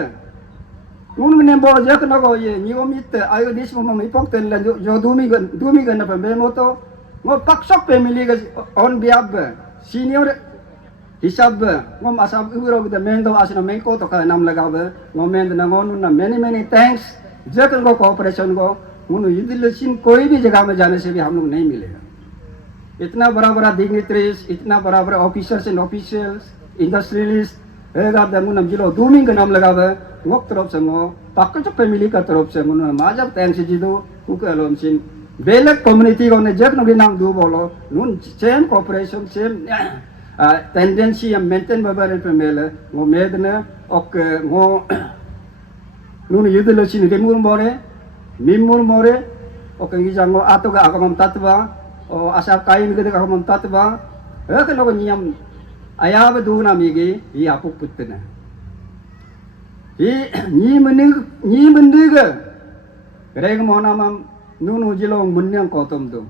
उन ने बोल जखन को ये नियमित आयो दिस में इपोक्ते जो दूमी गन पे मेमो तो वो पक्षक फैमिली के ऑन बिहाफ सीनियर हिसाब ngom asam uro gda mendo asina menko to ka nam lagabe ngom mend na ngonu na many thanks Jagan को कोऑपरेशन को उन युद्धलेसिन कोई भी जगह में जाने से भी हम लोग नहीं मिलेगा इतना बड़ा डिग्निटरीज इतना बड़ा ऑफिसर्स एंड ऑफिशियल्स इंडस्ट्रियलिस्ट एगा दंगु नम जिलो दूमिंग का नाम लगावे ngok तरफ से ngो पाकच फैमिली का तरफ से मुन माजब थैंक्स जिदो कुके लोमसिन बेलक कम्युनिटी को ने जगन के नाम दो बोलो नुन same cooperation same tendency yang maintain beberapa pemela ngo medna ok ngo nunu yudu lo sini demur mimur more ok ngi jango ato ga akamam tatwa o asap kain gede akamam tatwa ek lo niyam ayab duna migi i apuk putna i ni mendiga reg mona mam nunu jilong munyang kotom do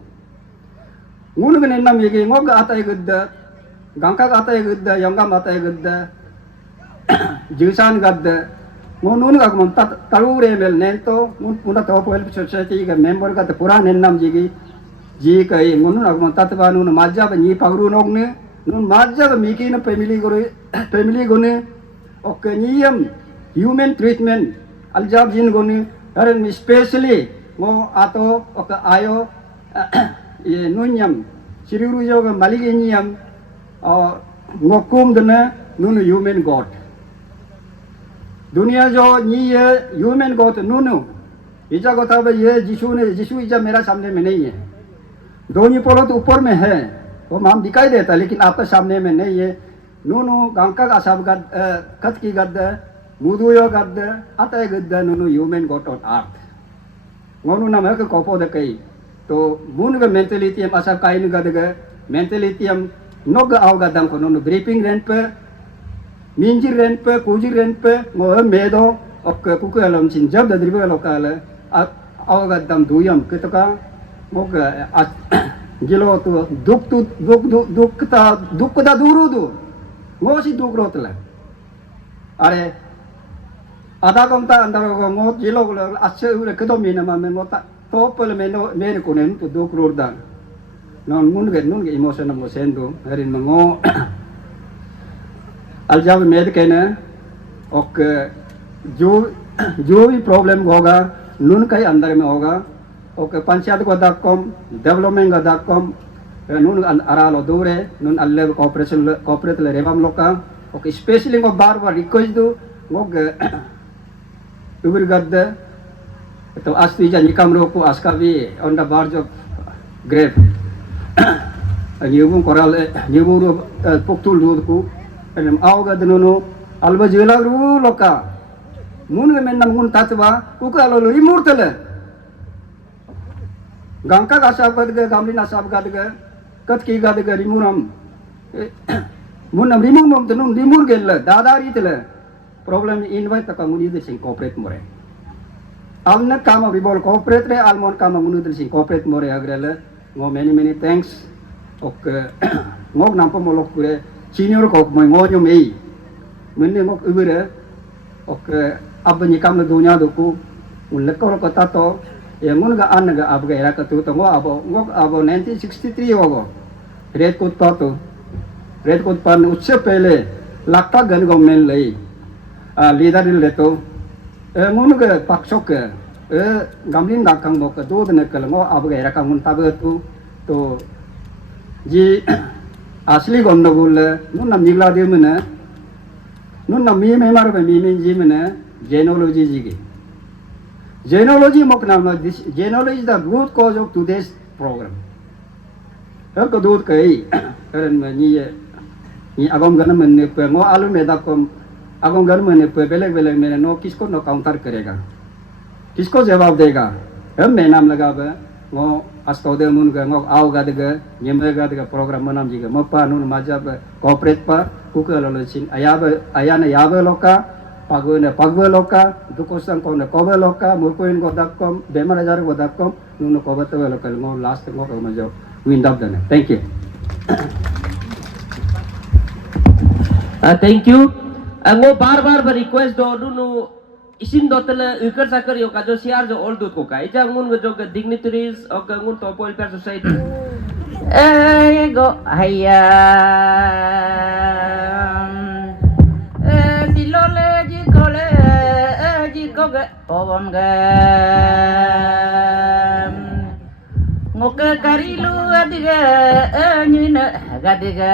ngunu gene nam yegi ngog atai gudda gangka आता है गद्दा यंगा आता है गद्दा जीवसान गद्दा मुन का हम तरुरे मेल नेन तो मुन पुना तो वेल सोसाइटी का मेंबर का तो पूरा नेन नाम जीगी जी कई मुन हम तत्वा नुन माजा नी पगरु नोगने नुन माजा मीकी न family गोने oke nyiam human treatment aljab jin goni aren especially ngo ato oke ayo ye nunyam siriru joga maligi nyiam ngokum dana nunu human god दुनिया जो नी ये ह्यूमन गॉड नूनू इजा को था ये यीशु इजा मेरा सामने में नहीं है दोनी पोलो तो ऊपर में है वो माम दिखाई देता लेकिन आपके सामने में नहीं है नूनू गांका का सब गद कत की गद मुदुयो गद अतः गद नूनू ह्यूमन गॉड ऑन अर्थ नूनू नाम है कोपो दे कई तो मुन के मेंटालिटी हम असा काइन गद गे मेंटालिटी हम नोग आओ गदम को नूनू ब्रीपिंग रेंट पे minji renpe kuji renpe mo medo ok kuku alam sin jab da dribe lokal awaga dam duyam ketika mo gilo tu duk ta duru du mo si duk rotla are ada kom ta andar ko mo gilo asse ure kedo mina ma mo ta topel meno mere kunen tu duk rordan non mun ge emotion mo sendo harin mo अल्जाब मेद कहना और जो भी problem होगा नून का ही अंदर में होगा और पंचायत को दाकम डेवलपमेंट का दाकम नून अरालो दूर है नून अल्ले कॉपरेट ले रेवम लोका और स्पेशली को बार रिक्वेस्ट दो वो उबर गद्द तो आज तीजा निकम रोको आस्का भी on the verge of grave न्यूबुं कोराल न्यूबुं पुक्तुल दूध को आओगा दनोनो अलबा जेला रू लोका मुन के मेन नमगुन तातवा कुक आलो रिमूव तले गांका का साब गद गे गामली ना साब गद गे कत की गद गे रिमूव हम मुन नम रिमूव मम तनु रिमूव गेल दादारी तले प्रॉब्लम इनवाइट तक मुनी दे सिंग कोऑपरेट मोरे अलने काम बिबोल कोऑपरेट रे अलमोन काम मुनी दे सिंग कोऑपरेट मोरे अग्रेले ngो many thanks okay ngok nampo molok kure senior ko mo ngonyo mei menne ngok ubere ok abba ni kam na dunya do ku ulle ko ta to ye mun ga an ga ab ga era ka tu to ngok abo 1963 होगो red coat पर उससे पहले लाखा gun government लई leader ले तो mun ga paksok gamlin ga kang bok do ne kal ngo ab ga era ka mun tabe tu तो जी असली गंडगोल नून नम निगला दे मने नून नम मी मेमार बे मी जी मने जेनोलॉजी जी के जेनोलॉजी मक नाम this genealogy is the root cause of today's programme हर को दूध कई करन में ये अगम गन मने पे ngo आलू में दाकम अगम गन मने पे बेलेग में नो किसको नो काउंटर करेगा किसको जवाब देगा हम में नाम लगावे ngo astode mun ga ngo au ga de nyeme ga de program manam jiga mapa nun majab corporate pa kuka lo sin ayana yabe loka pagwe loka dukosan ko ne kobe loka murkoin go dakkom bemar ajar go dakkom nun ko bata loka ngo last ngo ko majo wind up dane thank you thank you ngo bar request do nu isin dotele ukar sakar yo kajo siar jo old dut ko kai ja ngun go jo dignitaries og ngun to welfare society go haya silole ji koge obon ga ngoke karilu adiga nyina gadiga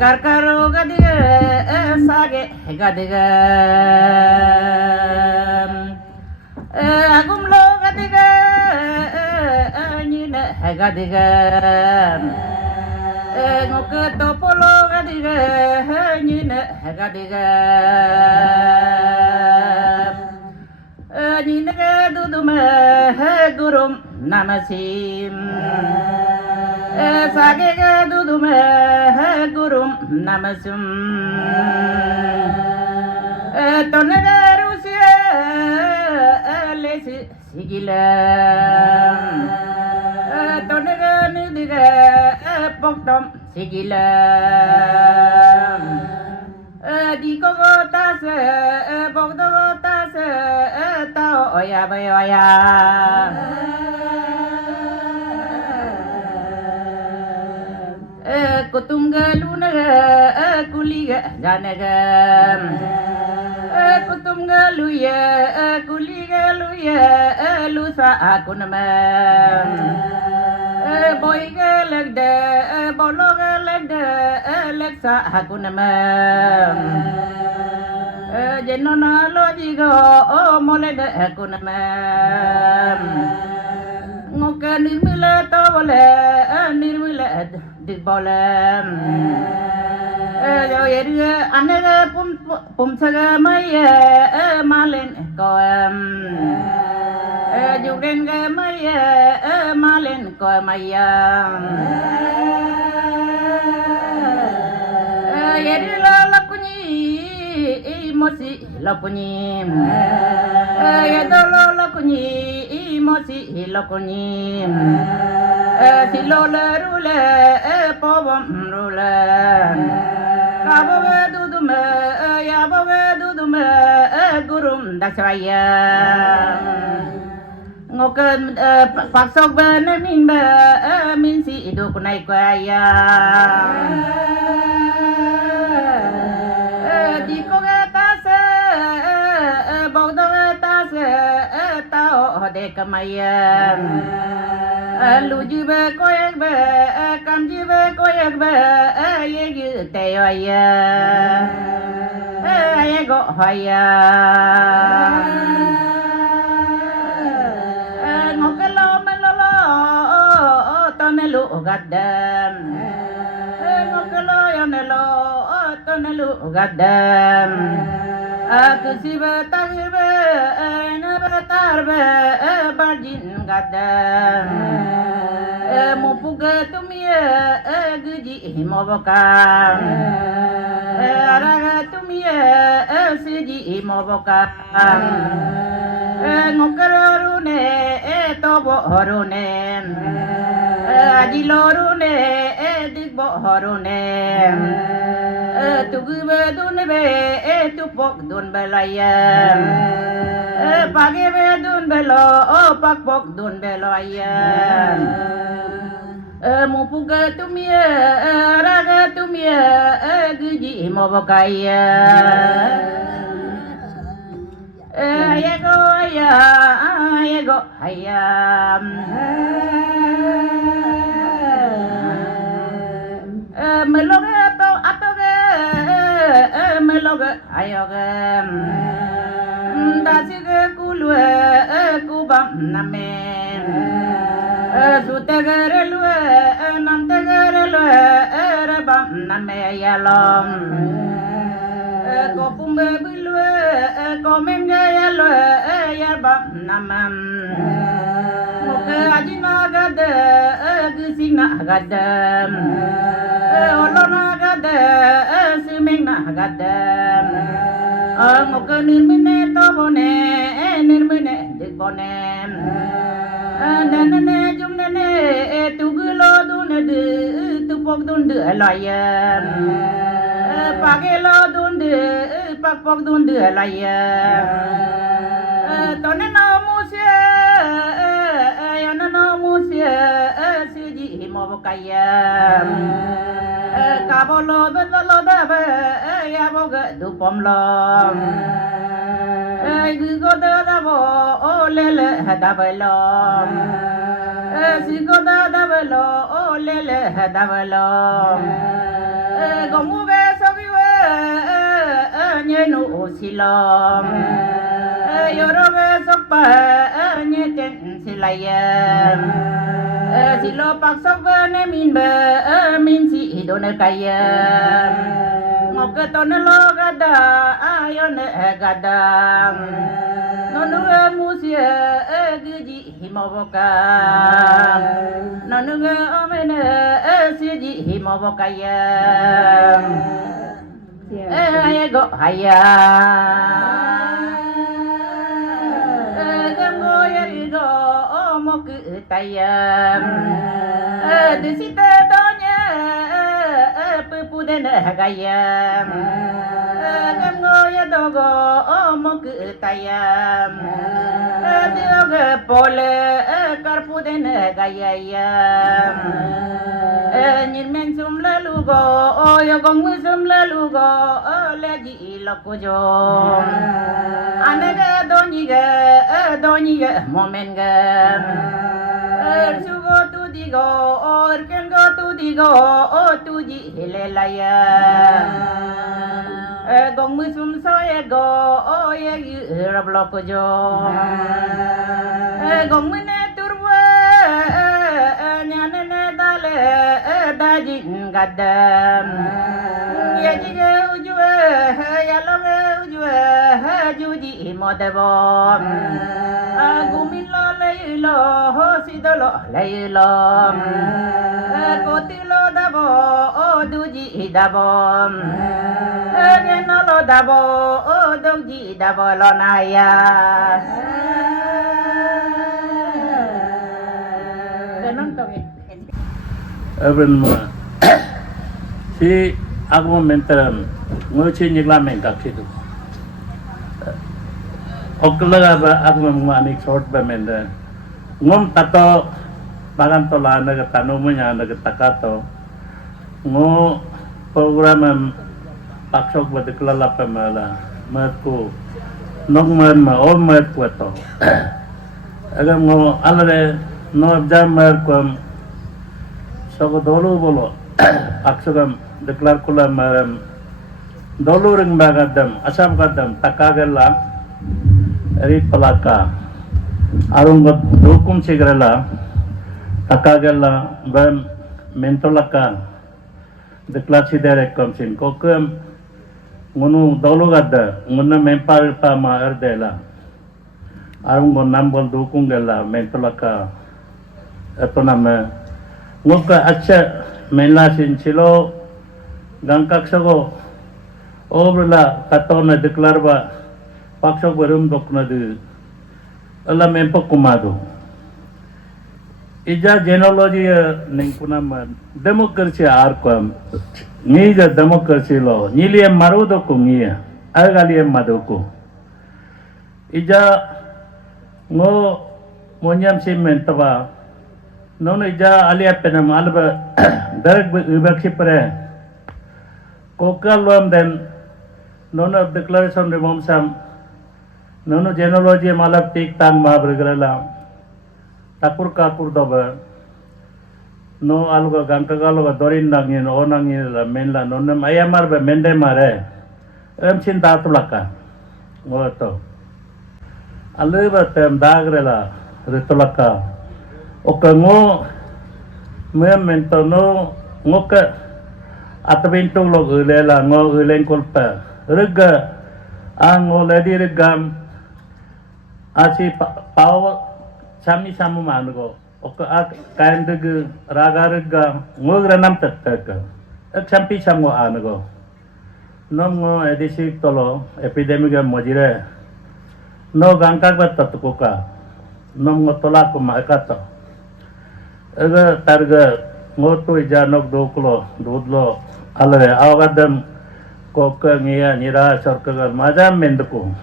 karkaro gadiga sage gadiga agum lo gadiga nyina gadiga ngoke topolo gadiga nyina gadiga nyina duduma gurum namasim sage duduma gurum namasum tonega rusia lesi sigila tonega nidiga poktom sigila di kogotas bogdogotas tao oya oya kutungga lunaga kuliga janegam kutum galuye kuli galuye lusa akunamam boy galagde bolo galagde leksa akunamam jenona lojigo molede akunamam ngoka nirmila tawale nirmila digbolam yo yeri anega pum saga maya malen koam jugen ga maya malen ko maya yeri la lakuni mosi lakuni yadolo lakuni mosi lakuni silole rule pobom rule kaboge dudume yaboge dudume gurum dasraya ngoken paksok bene min si iduk naik kaya di kogetase bogdogetase tao de kamayan luju be koyek be kamji be koyek be yegi teyoya ayego hoya ngokelo melolo tonelu gadam ngokelo yonelo tonelu gadam kusibe tagibe nabatarbe barjin gadam mupuge tumie guji himobokam araga tumie siji himobokam ngokarorune tobo horune ajilorune digbo horune tugube dunbe tupok dun belayam pagi be dun belo pakpok dun belayam mupuga tumia raga tumia guji mobokaya ayego ayam meloge atoge meloge ayogem dasige kulwe kubam namen sutegerelwe namtegerelwe rebam nameyalom kopumbe bilwe komenge yalwe yarbam namam muke ajina gade gisina gadam olona gade simina gadam muke nirmine tobone nirmine digbone nanane jumnane tugulo dunade tupok dunde alayam pagelo dunde pakpok dunde alayam tonena musia yanana musia siji himobokayam kabolo belolo dabe yaboga dupomlom Gigoda dabo olele hadabelom Sigoda dabelo olele hadabelom Gomuge sogiwe nyenu usilom Yoroge sokpa nyeten silayam Silo paksok ne min si idone kayam Ngoketone lo gada ayone gadang Nonuge musia guji himobokam Nonuge omene siji himobokayam Ayego hayam Gamgo yarigo omoku tayam Desite donya pupuden hagayam Gamgo yadogo omoku tayam Dioge pole karpuden hagayam Nyirmen sum lalu go yo gong mu sum le lu go le ji lo ko jo ane ga do ni ga momen ga su go tu di go ken go tu di go tu ji le la ya gong mu sum so ye go ye rab lo ko jo gong mu ne turwa nyane ne dale daji gadam ye ji ge ujue ya lo ge ujue juji modebo gumi lo le lo si do lo le lo koti lo dabo duji dabo ngeno lo dabo doji dabo lo naya Urban si aku menteram nguci nyikla mengkak situ. Okla ba aku memang short ba menda. Ngom tato bagan to la na tanu munya na takato. Ngo program paksok ba dekla la pamala. Matku nong man ma o mat kwato. Agam ngo alare no jam mar kwam so dolu bolo aksugam deklar kula maram dolu ring bagadam asam gadam takagella eri palaka arung dukum sigrela takagella bam mentolaka deklar sidere komsin kokem ngunu dolu gadda ngunu mempar pa ma erdela arung nambol dukum gella mentolaka eto nama ngoka acha menlasin silo gangkak sago obrla katona deklar ba paksok berum dokna de ala mempo kumado ija genealogy ning punaman democracy arkom ni ja democracy lo nili marudo kungia agali maduko ija ngo monyam simentaba nono ija alia penam alba dark ubakshi pare kokal lom den nono declaration remom sam nono genealogy malap tik tang ma bergala tapur kapur doba no aluga gangkagalo dorin nangin onangin la menla nono ayamar be mende mare em cinta tulaka ngoto alba tem dagrela ritulaka oka ngo memento no ngoka atbento lo ulela ngo ulen kolpa rega ang oledi regam asi pau sami samu manugo oka kain deg raga rega ngo granam tattaka ek sampi samu anugo nom ngo edisi tolo epidemic mojire no gangkak bat tattukoka nom ngo tolak ma ekato aga targa ngoto ijanok doklo dudlo alare awadam kokka ngiya nira sarkaga majam menduko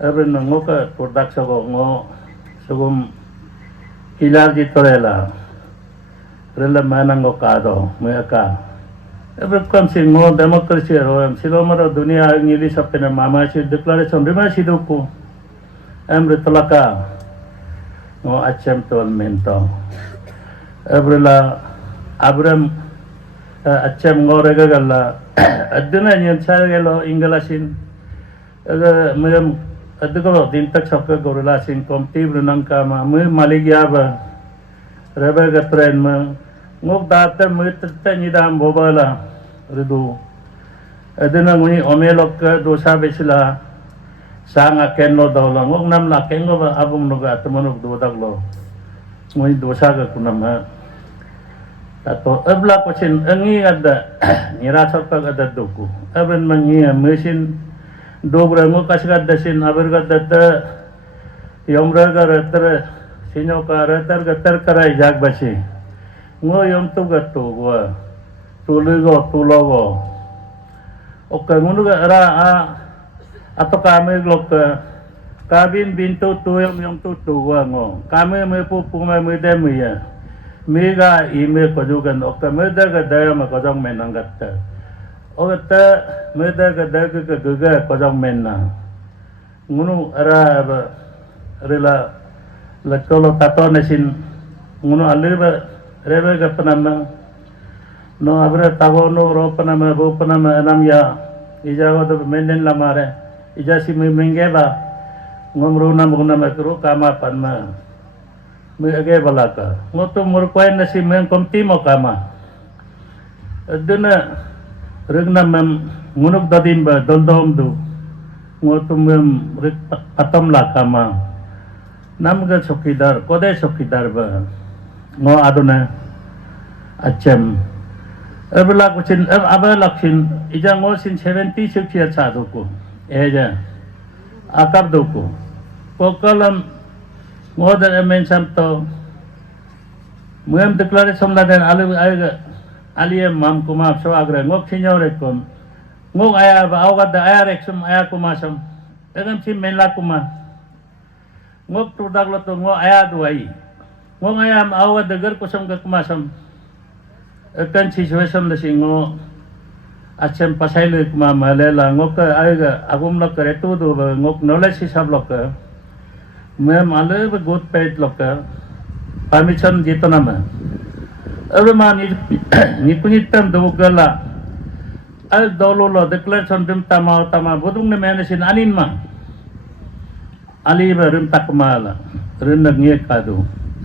abin ngoka product sago ngo sugum ilarji torela rela manango kado meaka abin kam sing ngo democracy roam silomaro dunia ngili sapena mama si declaration rima siduko amre tolaka ngo acem tol mento abrela abram acem ngorega galla aduna nyen sargelo ingalasin aga mem adugo din tak sakka gorela sin komti brunangka ma me maligya ba reba gatren ma ngok datar me tatta nidam bobala rudu aduna nguni omelok dosa besila sanga kenlo dawla ngok nam la kengo ba abum noga atmanok dodaglo ngoi dosa ga kunama tato abla kosin angi ada nirasa ka ada doku aben mangi mesin dobra ngo kasga dasin aberga datta yomra ga ratar sinyo ka ratar ga tar karai jag basi ngo yom tu ga to go tulugo tulogo oka ngunu ga ra atau kami glok kabin bintu tu yang tu tu ngo kami me pu pu me dem ya mega ime ko jugan okka meda ga daya ma ko jong men nangat ta meda ga daya ga ga ko jong men na ngunu ara rela la kolo tato nasin ngunu aleba rebe ga panama no abra tago no ro panama bo panama anam ya ija go to menden la mare ija si menge ba ngomru na mugna ma kru kama panma me age balaka ngoto mur koy na si men komti mo kama aduna regna mem ngunuk dadim ba dondom du ngoto mem patam la kama namga chokidar kode chokidar ba ngo aduna achem abla kuchin abalakshin ija ngo sin 70 60 cha doko eja akap doko pokalam ngodan emen samto muam declare somladen ali mam kuma so agre ngok sinyore kom ngok aya ba awgat da aya reksum aya kuma sam egam si menla kuma ngok tudaglo to ngo aya duai ngok aya awgat da gar kusam ga kuma sam ekan situation da singo achem pasaile kuma malela ngok aya agum lo kare tu do ngok knowledge hisab lo ka मैं माले बहुत पेट लोकर permission जीतो ना मैं अब मां निकुनितम दोगला al dolo lo declaration dim tama budung ne menesin anin ma ali ba rim takmala rin nag ngiek kadu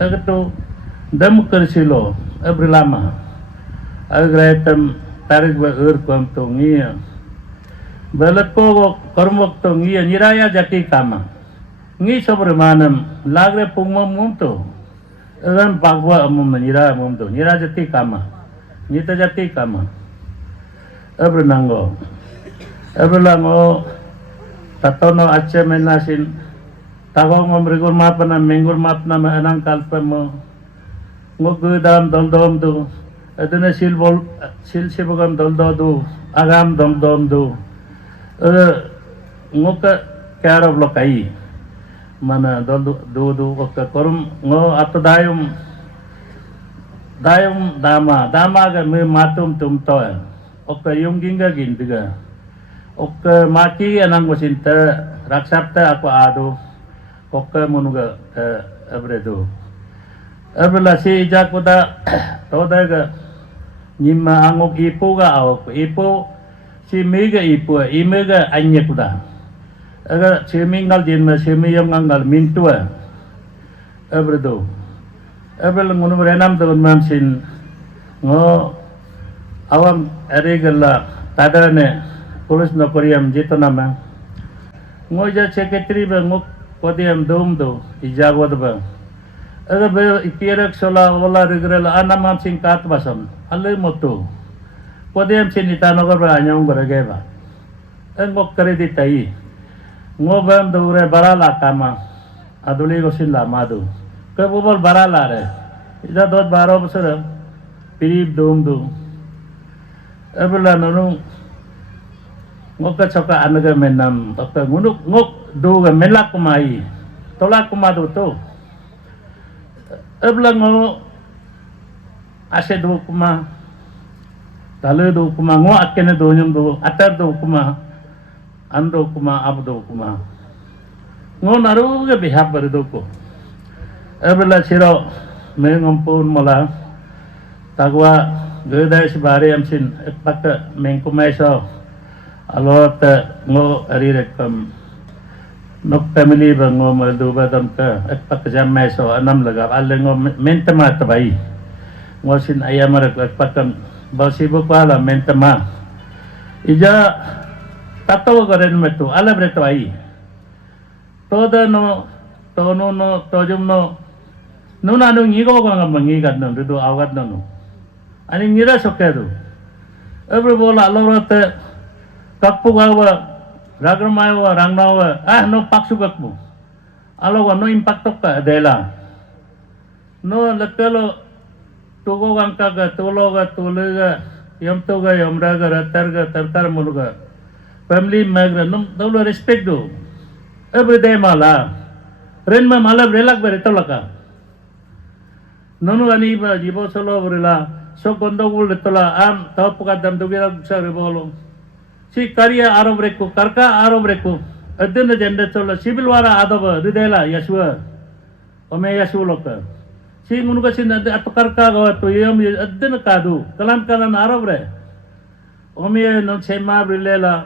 agto dam kersilo abrilama agretem tarik ba kom to ngia balat ko kormok to ngia niraya jati kama ngi sobremanam lagre pungmom mumto ran bagwa amum nira mumto nira jati kama nita jati kama abrenango tatono acce menasin tawang membrigur mapana minggur mapna anang kalpemo ngogudam dom du aduna sil sibogam dom du agam dom du ngoka karo blokai mana du oka korum ngo atau dayum dama ga me matum tumto oka yung ginga gindiga oka maki anang wasinta raksapta aku adu oka munuga abredo abla si jakuda todaga nyima angok ipo ga awok ipo si mega ipo imega anya kuda aga semingal jinma semiyam ngangal mintua abredo abel ngunu renam to mamsin ngo awam aregala tadane pulis nokoriam jito nama ngo ja secretary ba ngo podiam dom do ijawad ba aga be ikirak sola ola regrela anamam sing kat basam alle moto podiam sinitanogar ba anyong barage ba ngo kreditai ngo bam dure barala kama aduli gosin la madu ke bobol barala re ida dot 12 bosar pirib dom do abla nonu ngoka choka anaga menam takta ngunuk ngok do ga melak kumai tolak kumadu to abla ngo ase do kuma tale do kuma ngo akene do nyum do atar do kuma ando kuma abdo kuma ngo naru ga bihab bardo ko abla siro me ngompun mala tagwa gedai sebari amsin ekpak mengkumai so alot ngo ari rekam nok family ba ngo maldu ba dam ka ekpak jamai so anam laga alle ngo mentama tabai ngo sin ayamar ekpak basibo pala mentama ija tato garen metu ala breto ai toda no tono no tojum no nuna no ngigo ga mangi gad no do awat no ani ngira sokedu every bola alorate kakpu gawa ragramawa rangnawa no paksu kakpu alowa no impacto ka dela no lakalo tugo gangka ga tolo ga tulega yam to ga yamra ga ratar ga tartar muluga family magra no dolo respect do every day mala ren ma mala relak bere tolaka Nono ani ba jibo solo berila so gondogul detola am tau pukadam dugira sa rebolo si karya aro breku karka aro breku adena jende tola sibil wara adaba ridela yasua ome yasu loka si ngunuga sin at karka gawa to yom adena kadu kalam kalan aro bre ome no sema brilela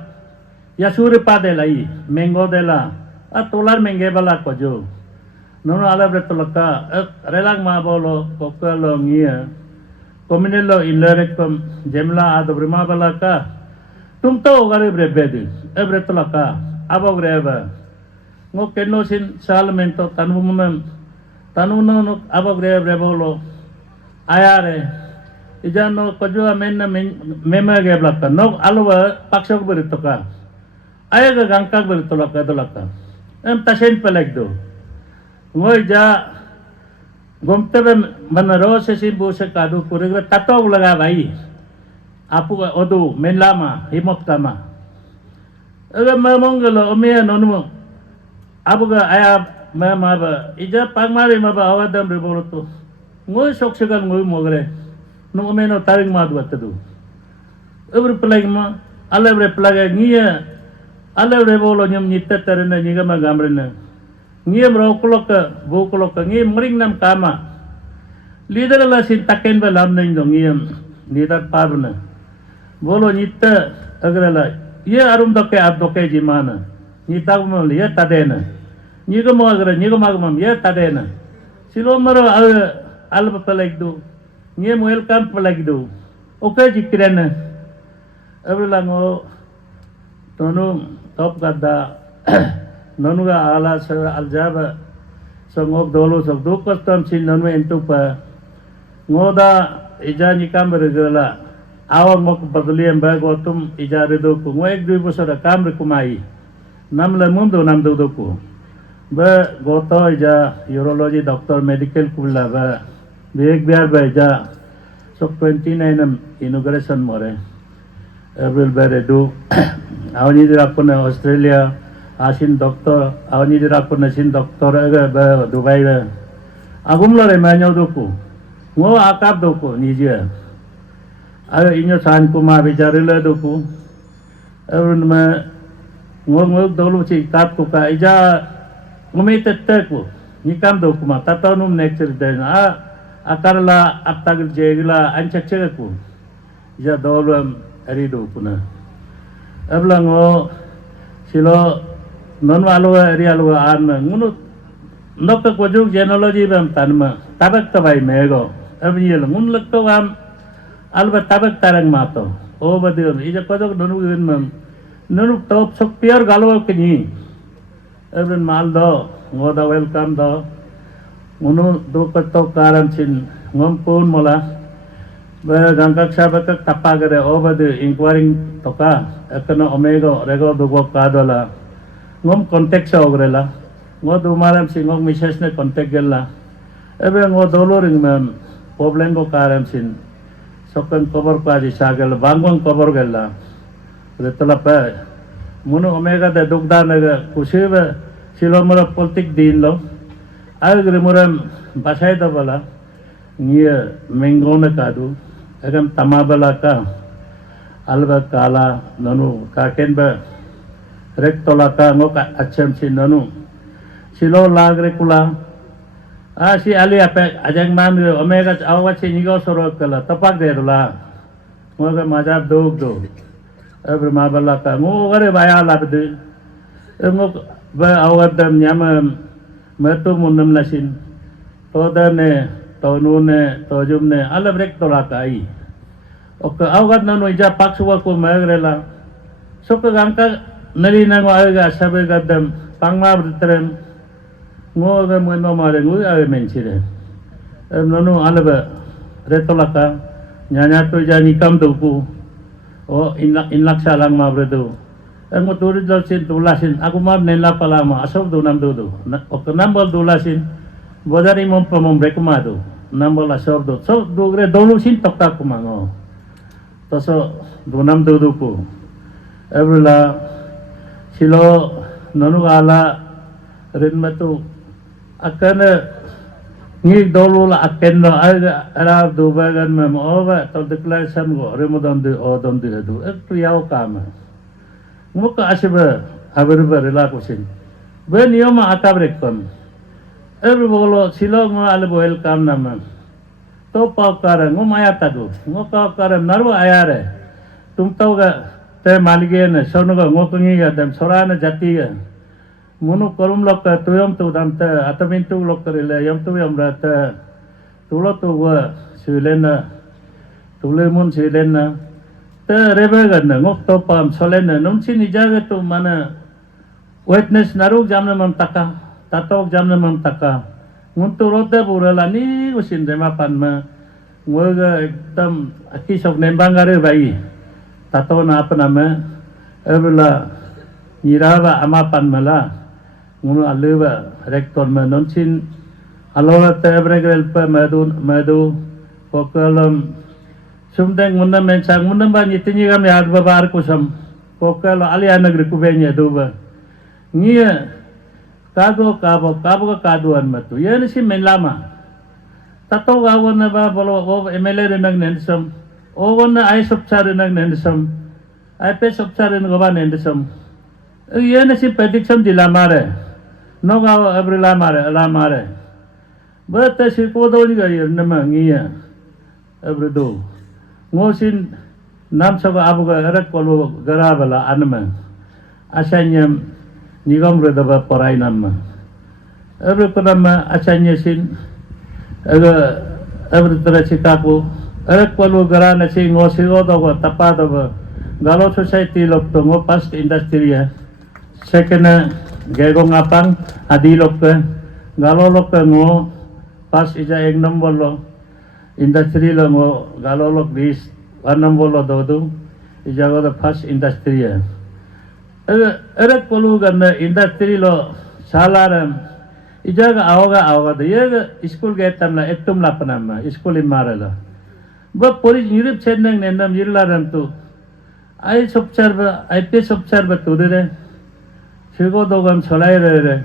yasuri padela I mengo dela atolar menge bala kojo nono ala bretolaka relang ma bolo kokalo ngia kominelo inlere kom jemla ado brima balaka tum to gare brebedi bretolaka abo greba ngo kenno sin salmento tanumum tanuno abo grebe bolo ayare ijano kojo menna mema geblaka no alwa paksok beritoka ayaga gangkak beritolaka dolaka tasen pelekdo ngoi ja gomte be manaro se simbu se kadu kurigra tato laga bai apu odu menlama himot kama aga mamongalo ome nonu abuga aya ma ba ija pagmare ma ba awadam reboloto ngoi soksegan ngoi mogre no ome no taring ma duatadu every plagma alebre plaga ngia alebre bolo nyam nyitta terena nyiga ma gamrena ngiem rokolok bokolok ngiem ring nam kama leader la sin taken ba lam nang dong ngiem leader parna bolo nyitta agrala ye arum doke ab doke jimana nyita mo ye tadena nyiga mo agra nyiga magam ye tadena silo maro al palagdu ngiem welcome palagdu oke jikrena abla ngo tonu top kada nonuga ala sa aljaba sa ngob dolo sa dukastam sin nonu entupa ngoda ija nikam bergala awang mok badliam ba gotum ija redo ku ngoek dui bosara kam kumai namla mundo nam do ku ba goto ija urology doctor medical kulla ba bek biar ba ija so 29 inauguration more April beredu awani dirapuna Australia asin doktor awani dirapuna sin doktor aga ba Dubai ba agum lore manyo doku ngo akap doku nijia aga inyo san kuma bicara le doku arun ma ngo dolu si kap ku ka ija ngome tetku nikam doku ma tatanum next den akarla aptagir jegla anchakcheku ija dolu ari doku na abla ngo silo non walu eri alu an ngunu nokta kojuk genealogy bam tanma tabak tabai mego abiel ngun lakto am alba tabak tarang mato o badir ija kodok nonu gen mam nonu top sok pier galo kini abren mal do ngoda welcome do ngunu do kato karam sin ngom pun mola ba gangkak sabak tapagare o badir inquiring toka ekno omego rego dugo kadola ngom contact sa ogrela ngo dumaram sin ngom message ne contact gella ebe ngo doloring mem problem ko karam sin sokan cover pa di sagel bangong cover gella retala pa muno omega de dugda naga kusiba silomara politik din lo agre muram basai da bala ngia mengona kadu agam tamabala ka alba kala nanu kaken ba rek tolaka ngoka acem si nanu silo lagre kula si ali apa ajang mam omega awat si nigo soro kala tapak de la ngoga majab dog do abr mabala ka ngo gare baya labde ngo ba awat dam nyama metu munam lasin todane tonune tojumne ala rek tolaka ai oke awat nanu ija paksuwa ko magrela sok gangka nari nango aga sabe gadam pangma berterem ngo ga mo mare ngo ave menchire nanu alaba retolaka nyanya to jani kam doku o inlak salang ma bredo ngo turi dalsin tulasin aku ma nela palama asob do nam do o nambol dulasin bodari mom pamom rekumado nambol asob do so dogre dolu sin tokka kumango toso do nam do ku evrela silo nanu ala rin matu akan Ngi dolu la aken no ara do bagan mem over to declaration go remodon de odon de do ek yau kama muka asiba haber rela kusin be niyama atabrek kon bolo silong mo ale boel kam nama to pa kar ngo maya tadu ngo ka kar narwa ayare tum to ga te malige ne sono ga ngo kungi ga dem sorana jati ga munu korum lok ka tuyam tu dam te atamin tu lok karele yam tu yam rat tulo tu wa silena tulemun silena te rebe ga ne ngok to pam solena num chini jaga tu mana witness naruk jamna mam taka tatok jamna mam taka nguntu rote burala ni usin dema pan ma ngoga ekdam aki sok nembang gare bai tato na apa nama ebla nyiraba ama pan mala ngunu aleba rektor ma nonchin alola te ebregrel pa madu pokalam sumdeng munna mencang munna ba nyitini kami ad babar kusam pokalo alia negeri kubenya duba ngia kado kabo kaduan matu ya si menlama tato gawan na ba bolo o emele nang nensam o gonna ai sopchar nang nensam ai pe sopchar ng ba nensam ya si prediction dilamare no ga abrila mare ala mare bata si ko do ni ga yer na ngia abredo ngosin nam saba abu ga arak kolo garabala anma asanyam nigam redaba parai nama abre panama asanya sin aga abre tara sikaku arak kolo garana si ngosi odo tapa do galo society lok to ngo past industry ya second gegong apang adilok ke galolok ke ngo pas ija ek number lo industry lo ngo galolok dis one number lo do ija go the first industry ya erak polu ganna industry lo salaram ija ga aoga de ye school ge tamla ektum la panama school imarala ba pori yirip chenang nendam yirlaram tu ai sopchar ba ai pe sopchar ba tu de Sigodogam solaire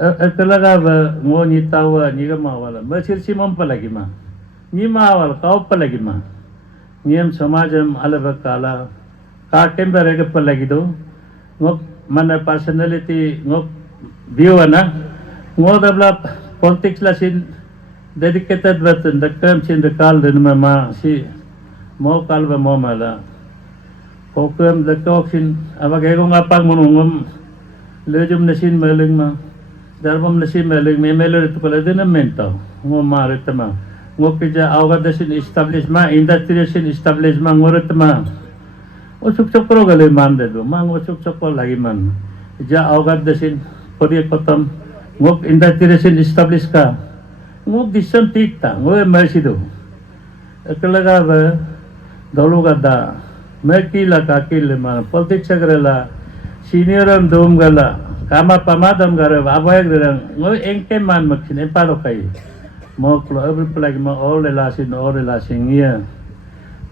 etelaga ngo nitawa niga mawala masir si mampalagi ma ni mawal kau palagi ma niem samajam alaba kala ka kembere ke palagi do ngo mana personality ngo view ana ngo develop politics la sin dedicated button the term sin the call den ma si mo kalba mo mala kokem the toxin abagay ko ngapang munungom lejum nasin meling ma darbam nasin meling me meler itu pala din mento ngo marit ma ngo pija awga dasin establish ma industry sin establish ma ngoret ma usuk chokro gale man de do ma ngo usuk chokro lagi man ja awga dasin pori kotam ngo industry sin establish ka ngo disan tikta ngo mersido ekalaga ba dolu gada mekila kakil ma politics agrela senior dom gala kama pamadam gara abai gara ngo engke man maksin empalo kai mo klo every plagi mo all relasin ya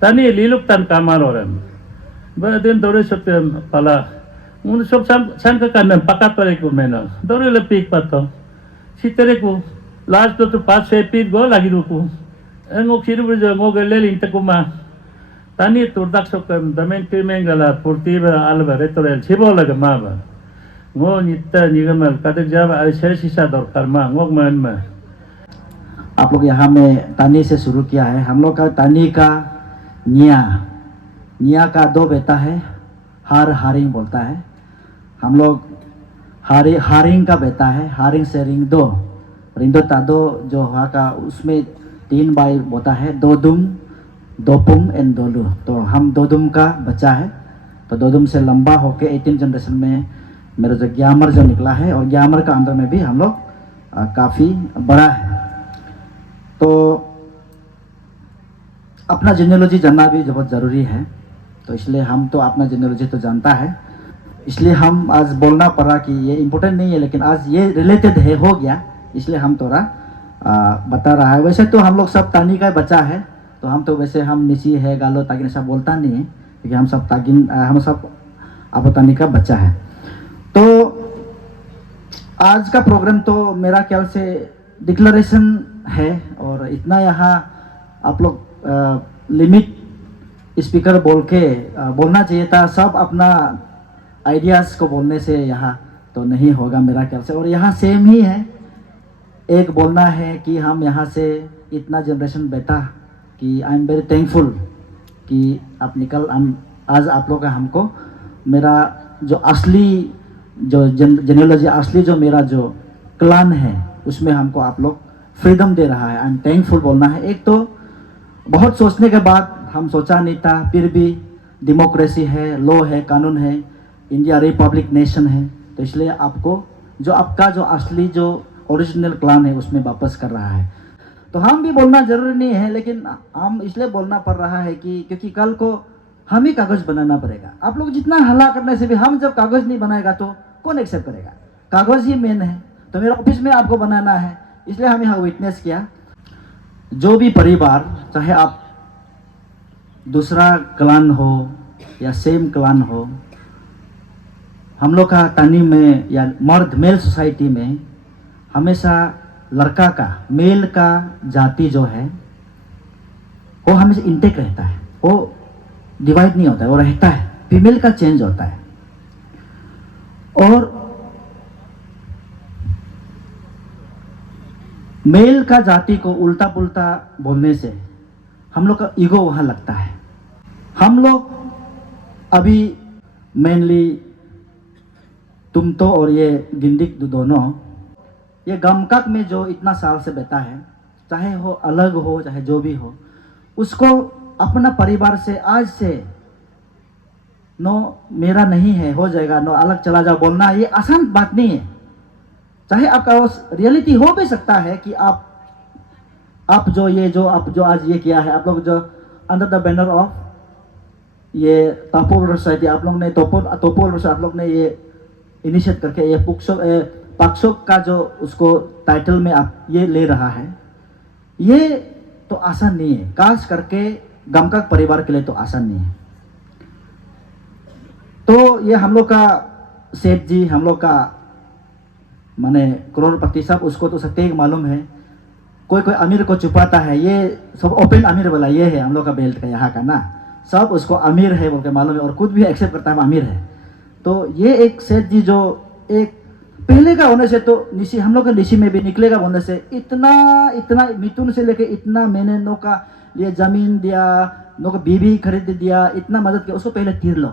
tani liluk tan kamar orang ba den dore sotem pala mun sob sam ka kan pakat pare ko mena dore le pik pato sitere ko last to pass se pit go lagi ruku ngo khiru ngo gele linte ko ma tani turdak sokam damen timengala purtiba alba retorel sibola maba ngo nitta nigamal kadak jaba ऐसे शीशा दरकार मा ngok man ma आप लोग यहाँ में तानी से शुरू किया है हम लोग का तानी का निया का दो बेटा है हारिंग बोलता है हम लोग हारिंग का बेटा है हारिंग से रिंग दो तादो जो वहाँ का उसमें 3 भाई बोता है दोपुम एंड दोलू तो हम दोदुम का बच्चा है तो दोदुम से लंबा होके 18 जनरेशन में मेरा जो ग्यामर जो निकला है और ग्यामर का अंदर में भी हम लोग काफ़ी बड़ा है तो अपना जेनेलॉजी जानना भी बहुत ज़रूरी है तो इसलिए हम तो अपना जेनेलॉजी तो जानता है इसलिए हम आज बोलना पड़ा कि ये इम्पोर्टेंट नहीं है लेकिन आज ये रिलेटेड है हो गया इसलिए हम थोड़ा बता रहा है वैसे तो हम लोग सब तानी का बच्चा है तो हम तो वैसे हम निची है गालो तागिन ऐसा बोलता नहीं है क्योंकि हम सब अबतानी का बच्चा है तो आज का प्रोग्राम तो मेरा ख्याल से डिक्लेरेशन है और इतना यहाँ आप लोग लिमिट स्पीकर बोल के बोलना चाहिए था। सब अपना आइडियाज़ को बोलने से यहाँ तो नहीं होगा मेरा ख्याल से। और यहाँ सेम ही है, एक बोलना है कि हम यहाँ से इतना जनरेशन बेटा कि आई एम वेरी थैंकफुल कि आप निकल हम आज आप लोग का हमको मेरा जो असली जो जेनेलॉजी असली जो मेरा जो क्लान है उसमें हमको आप लोग फ्रीडम दे रहा है। आई एम थैंकफुल बोलना है। एक तो बहुत सोचने के बाद हम सोचा नहीं था, फिर भी डेमोक्रेसी है, लॉ है, कानून है, इंडिया रिपब्लिक नेशन है, तो इसलिए आपको जो आपका जो असली जो ओरिजिनल क्लान है उसमें वापस कर रहा है। तो हम भी बोलना जरूरी नहीं है, लेकिन हम इसलिए बोलना पड़ रहा है कि क्योंकि कल को हम ही कागज बनाना पड़ेगा। आप लोग जितना हल्ला करने से भी हम जब कागज नहीं बनाएगा तो कौन एक्सेप्ट करेगा? कागज ही मेन है। तो मेरे ऑफिस में आपको बनाना है, इसलिए हम यहाँ विटनेस किया। जो भी परिवार, चाहे आप दूसरा क्लान हो या सेम क्लान हो, हम लोग का तानी में या मर्द मेल सोसाइटी में हमेशा लड़का का मेल का जाति जो है वो हमेशा इंटेक रहता है, वो डिवाइड नहीं होता है, वो रहता है। फीमेल का चेंज होता है। और मेल का जाति को उल्टा पुल्टा बोलने से हम लोग का ईगो वहां लगता है। हम लोग अभी मेनली तुम तो और ये गिंडिक दोनों ये गमकक में जो इतना साल से बैठा है, चाहे हो अलग हो चाहे जो भी हो, उसको अपना परिवार से आज से नो मेरा नहीं है हो जाएगा, नो अलग चला जाओ बोलना ये आसान बात नहीं है। चाहे आपका रियलिटी हो भी सकता है कि आप जो आज ये किया है, आप लोग जो अंडर द बैनर ऑफ ये तपोल सोसाइटी आप लोग ने तपोल आप लोग ने ये इनिशिएट करके ये पाक्सोक का जो उसको टाइटल में आप ये ले रहा है, ये तो आसान नहीं है। खास करके गमकक परिवार के लिए तो आसान नहीं है। तो ये हम लोग का सेठ जी, हम लोग का माने करोड़पति साहब, उसको तो सत्य मालूम है। कोई कोई अमीर को छुपाता है, ये सब ओपन अमीर वाला ये है हम लोग का बेल्ट का यहाँ का ना, सब उसको अमीर है बोल के मालूम है और खुद भी एक्सेप्ट करता है अमीर है। तो ये एक सेठ जी जो एक पहले का होने से तो निशी हम लोग का निशी में भी निकलेगा बोलने से इतना मिथुन से लेके इतना मैंने नो का लिए जमीन दिया, नो का बीबी खरीद दिया, इतना मदद किया, उसको पहले तीर लो।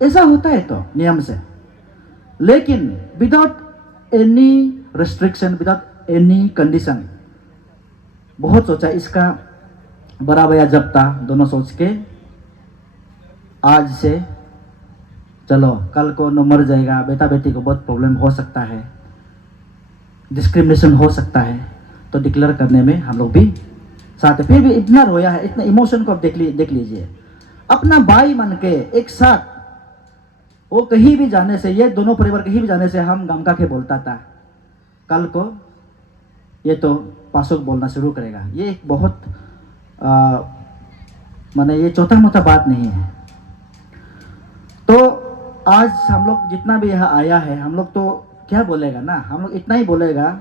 ऐसा होता है तो नियम से, लेकिन without any restriction, without any condition. बहुत सोचा इसका बड़ा भैया जब था, दोनों सोच के आज से चलो कल को न मर जाएगा, बेटा बेटी को बहुत प्रॉब्लम हो सकता है, डिस्क्रिमिनेशन हो सकता है, तो डिक्लेयर करने में हम लोग भी साथ है। फिर भी इतना रोया है, इतना इमोशन को आप देख लीजिए। अपना भाई मन के एक साथ वो कहीं भी जाने से, ये दोनों परिवार कहीं भी जाने से हम गमका के बोलता था, कल को ये तो पासुक बोलना शुरू करेगा। ये एक बहुत माने ये छोटा मोटा बात नहीं है। तो आज हम लोग जितना भी यहाँ आया है, हम लोग तो क्या बोलेगा ना, हम लोग इतना ही बोलेगा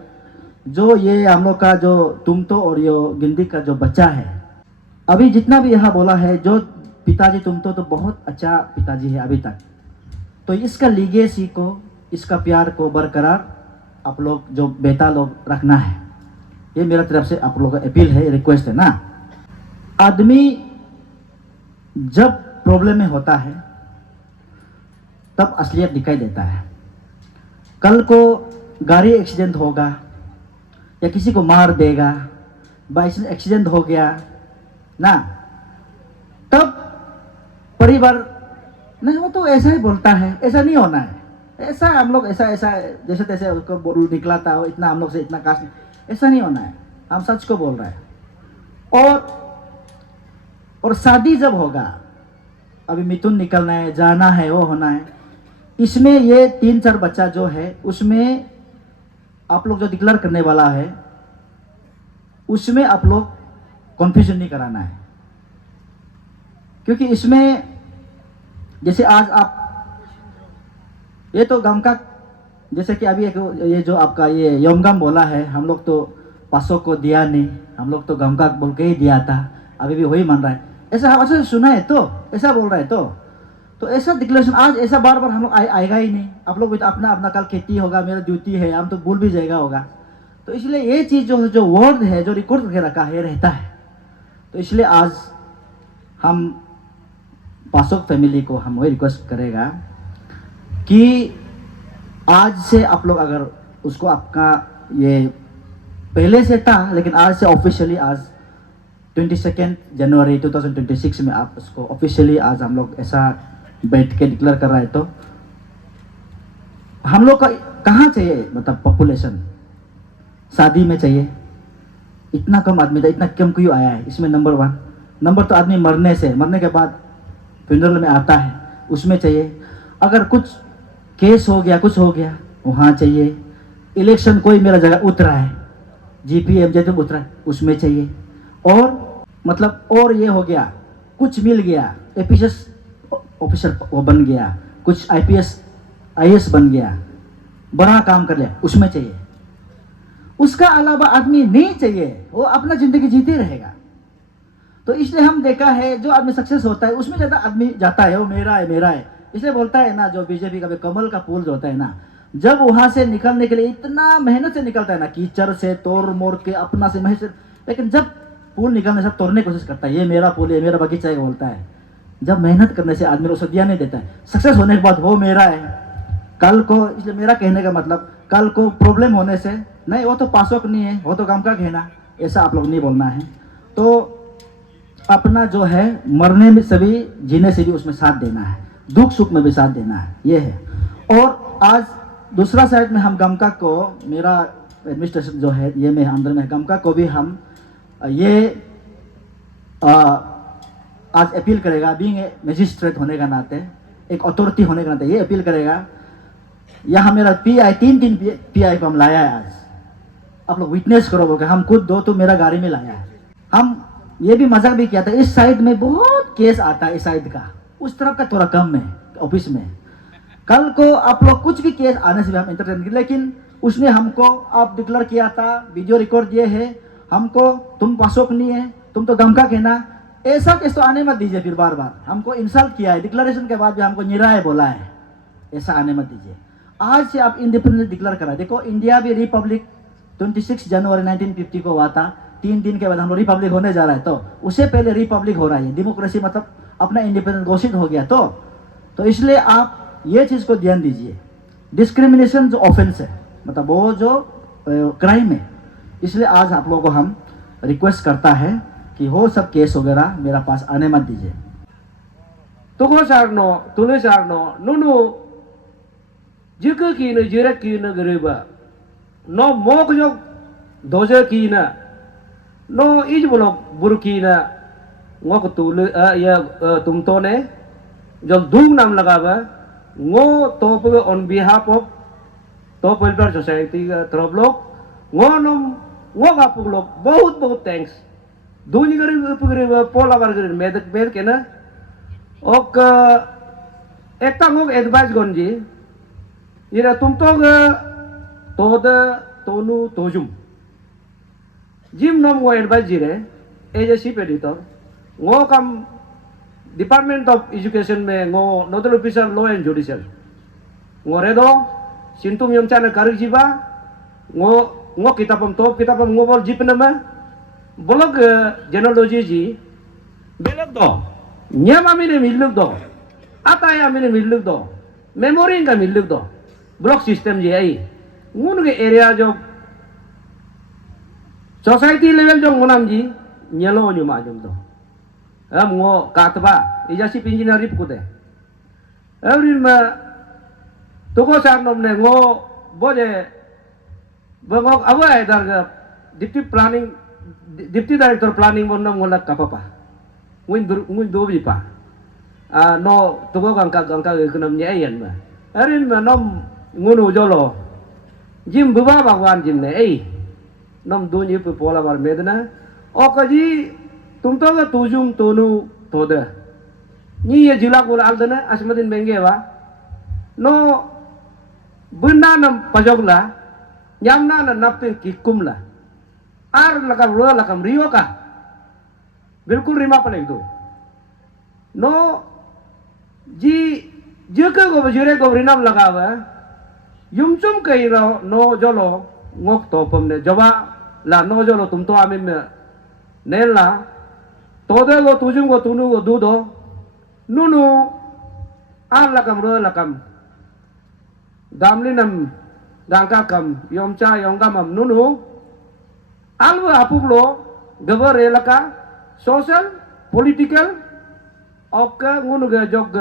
जो ये हम लोग का जो तुम तो और यो गिंदी का जो बच्चा है, अभी जितना भी यहाँ बोला है, जो पिताजी तुम तो बहुत अच्छा पिताजी है अभी तक, तो इसका लीगेसी को, इसका प्यार को बरकरार आप लोग जो बेटा लोग रखना है। ये मेरा तरफ से आप लोगों का अपील है, रिक्वेस्ट है ना। आदमी जब प्रॉब्लम में होता है तब असलियत दिखाई देता है। कल को गाड़ी एक्सीडेंट होगा या किसी को मार देगा, बाइक एक्सीडेंट हो गया ना, तब परिवार नहीं, वो तो ऐसा ही बोलता है, ऐसा नहीं होना है, ऐसा हम लोग ऐसा जैसे तैसे उसको बोल निकला था, इतना हम लोग से इतना कास्ट, ऐसा नहीं होना है। हम सच को बोल रहे हैं। और शादी जब होगा, अभी मिथुन निकलना है, जाना है, वो होना है, इसमें ये 3-4 बच्चा जो है उसमें आप लोग जो डिक्लेयर करने वाला है उसमें आप लोग कंफ्यूजन नहीं कराना है। क्योंकि इसमें जैसे आज आप ये तो गमका, जैसे कि अभी एक ये जो आपका ये योमगम बोला है, हम लोग तो पासों को दिया नहीं, हम लोग तो गमकाक बोल के ही दिया था, अभी भी वही मान रहा है, ऐसा हम अच्छा सुना है तो ऐसा बोल रहा है तो ऐसा डिक्लेरेशन आज ऐसा बार बार हम लोग आएगा ही नहीं। आप लोग भी तो अपना अपना कल खेती होगा, मेरा ड्यूटी है, हम तो भूल भी जाएगा होगा। तो इसलिए ये चीज़ जो वर्ड है, जो रिकॉर्ड करके रखा है, रहता है। तो इसलिए आज हम पासोक फैमिली को हम वही रिक्वेस्ट करेगा कि आज से आप लोग अगर उसको आपका ये पहले से था, लेकिन आज से ऑफिशियली आज 22 जनवरी 2026 में आप उसको ऑफिशियली आज हम लोग ऐसा बैठ के डिक्लेयर कर रहा है। तो हम लोग का कहाँ चाहिए, मतलब पॉपुलेशन शादी में चाहिए, इतना कम आदमी था, इतना कम क्यों आया है? इसमें नंबर 1 नंबर तो आदमी मरने के बाद फ्यूनरल में आता है, उसमें चाहिए। अगर कुछ केस हो गया, कुछ हो गया, वहाँ चाहिए। इलेक्शन कोई मेरा जगह उतरा है, जीपीएम जब उतरा है, उसमें चाहिए। और मतलब और ये हो गया, कुछ मिल गया, एपीएस ऑफिसर वो बन गया, कुछ आईपीएस आईएएस बन गया, बड़ा काम कर लिया, उसमें चाहिए। उसका अलावा आदमी नहीं चाहिए, वो अपना जिंदगी जीते रहेगा। तो इसलिए हम देखा है जो आदमी सक्सेस होता है उसमें ज़्यादा आदमी जाता है, वो मेरा है मेरा है, इसलिए बोलता है ना, जो बीजेपी का कमल का फूल जो होता है ना, जब वहां से निकलने के लिए इतना मेहनत से निकलता है ना, कीचड़ से तोड़ मोड़ के अपना से मेहनत से, लेकिन जब फूल निकलने से तोड़ने की कोशिश करता है, ये मेरा फूल, ये मेरा बगीचा है बोलता है। जब मेहनत करने से आदमी उसे दिया नहीं देता है, सक्सेस होने के बाद वो मेरा है, कल को, इसलिए मेरा कहने का मतलब कल को प्रॉब्लम होने से नहीं, वो तो पासोक नहीं है, वो तो गम का कहना, ऐसा आप लोग नहीं बोलना है। तो अपना जो है मरने में से भी, जीने से भी उसमें साथ देना है, दुख सुख में भी साथ देना है, ये है। और आज दूसरा साइड में हम गमका को, मेरा एडमिनिस्ट्रेशन जो है ये में अंदर में गमका को भी हम ये आज अपील करेगा, बीइंग ए मजिस्ट्रेट होने का नाते, एक अथॉरिटी होने का नाते ये अपील करेगा। यहाँ मेरा पीआई 3 पीआई को हम लाया है आज, आप लोग विटनेस करो बोल के, हम खुद 2 तो मेरा गाड़ी में लाया है। हम ये भी मजाक भी किया था, इस साइड में बहुत केस आता है, इस साइड का, उस तरफ का थोड़ा कम है ऑफिस में। कल को आप लोग कुछ भी केस आने से भी हम इंटरटेन, लेकिन उसने हमको आप डिक्लेयर किया था, वीडियो रिकॉर्ड दिए है हमको, तुम पासोक नहीं है, तुम तो गमका कहना, ऐसा केस तो आने मत दीजिए। फिर बार बार हमको इंसल्ट किया है, डिक्लेरेशन के बाद भी हमको निराय बोला है, ऐसा आने मत दीजिए। आज से आप इंडिपेंडेंस डिक्लेयर करा, देखो इंडिया भी रिपब्लिक 26 जनवरी 1950 को हुआ था, 3 दिन के बाद हम लोग रिपब्लिक होने जा रहा है, तो उससे पहले रिपब्लिक हो रहा है, डेमोक्रेसी मतलब अपना इंडिपेंडेंस घोषित हो गया। तो इसलिए आप ये चीज़ को ध्यान दीजिए, डिस्क्रिमिनेशन जो ऑफेंस है, मतलब वो जो क्राइम है, इसलिए आज आप लोगों को हम रिक्वेस्ट करता है कि वो सब केस वगैरह मेरा पास आने मत दीजिए। तुको सारनो तुले सारनो नुनु जिक की न जिरक की न गरीबा नो मोक जो दोजे की न नो इज बोलो बुर की न ngok tuले या तुम तो ने जो दूग नाम लगावा ngो तो पे on behalf of तो वेलफेयर सोसाइटी का तरफ लोग ngो नो ngो का पुग लोग बहुत बहुत थैंक्स दूनी गरीब पुगरीब पोला बार गरीब मेद के ना और एक तंग एडवाइस गंजी ये तुम तो तोनु तोजुम जिम नम वो एडवाइस जी रे एजेसी एडिटर वो कम डिपार्टमेंट ऑफ एजुकेशन में वो nodal officer law and judicial वो रे दो सिंटुम यम चाने कारी जीवा वो किताबम तो किताबम वो बोल जीप नमा ब्लॉग जेनोलॉजी जी बेलक दो न्याम आमिने मिलुक दो आता या आमिने मिलुक दो मेमोरी का मिलुक दो ब्लॉक सिस्टम जी आई उनके एरिया जो सोसाइटी लेवल जो मुनाम जी न्यालो न्यू माजम दो हम वो कातबा इजासी इंजीनियर रिप कुते एवरी में तो को सार नमने वो बोले बंगोक अब है इधर डिप्टी डायरेक्टर प्लानिंग बोलना मोला कापा मुइन दो भी पा नो तो को गंका इकोनॉमी है यान में अरे में नम nguनु jolo jim buba bagwan jim ne ei nom dunyi pu pola bar medna o kaji tum to ga tujum tonu toda ni ye jila ko aldana asmadin benge wa no bunna nam pajogla nyamna na naptin kikumla ar lakam ro lakam rio ka बिल्कुल रिमा पलेग दो no जी जके को बजरे को रिनाम लगावा युमचुम कई रो no जोलो ngok to pemne jaba la no jolo tum to amin me nela to de go tujum go tunu go du do nunu an lakam ro lakam gamlinam dangka kam yomcha yonggamam nunu alwa apuglo gabar elaka social political oke ngunu ga jog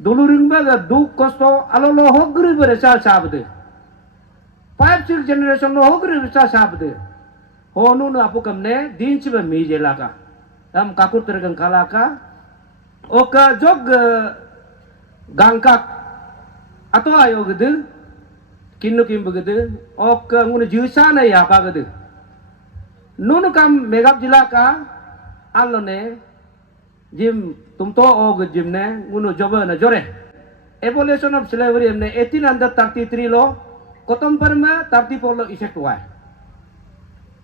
duluring ba ga du kosto alolo hogri bere sa sabde 5-6 generation no hogri sa sabde honu no apu kamne din chiba mi jelaka am kakur tergang kalaka oka jog gangkak atau ayo gede kinno kim begede oka ngunu jusa na ya pa gede nunu kam megap jilaka alone jim tumto og jimne ngunu joba na jore evolution of slavery emne 1833 lo kotom perma 34 lo isek tuai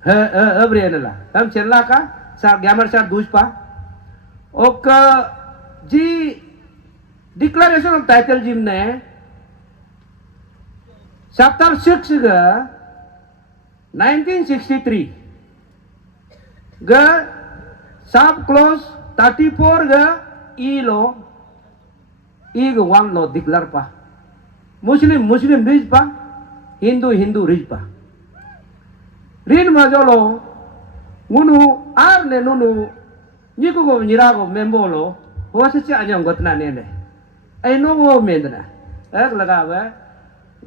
he brienela ham chenla ka sa gamar sa duspa ok ji declaration of title jimne chapter 6 ga 1963 ga sub clause 34 ga e lo e ga 1 lo declare pa muslim rij pa hindu rij pa rin ma jolo ngunu ar ne nunu niku go nyira go membo lo ho se cha anyang gotna ne ne ai no go mendna ek laga ba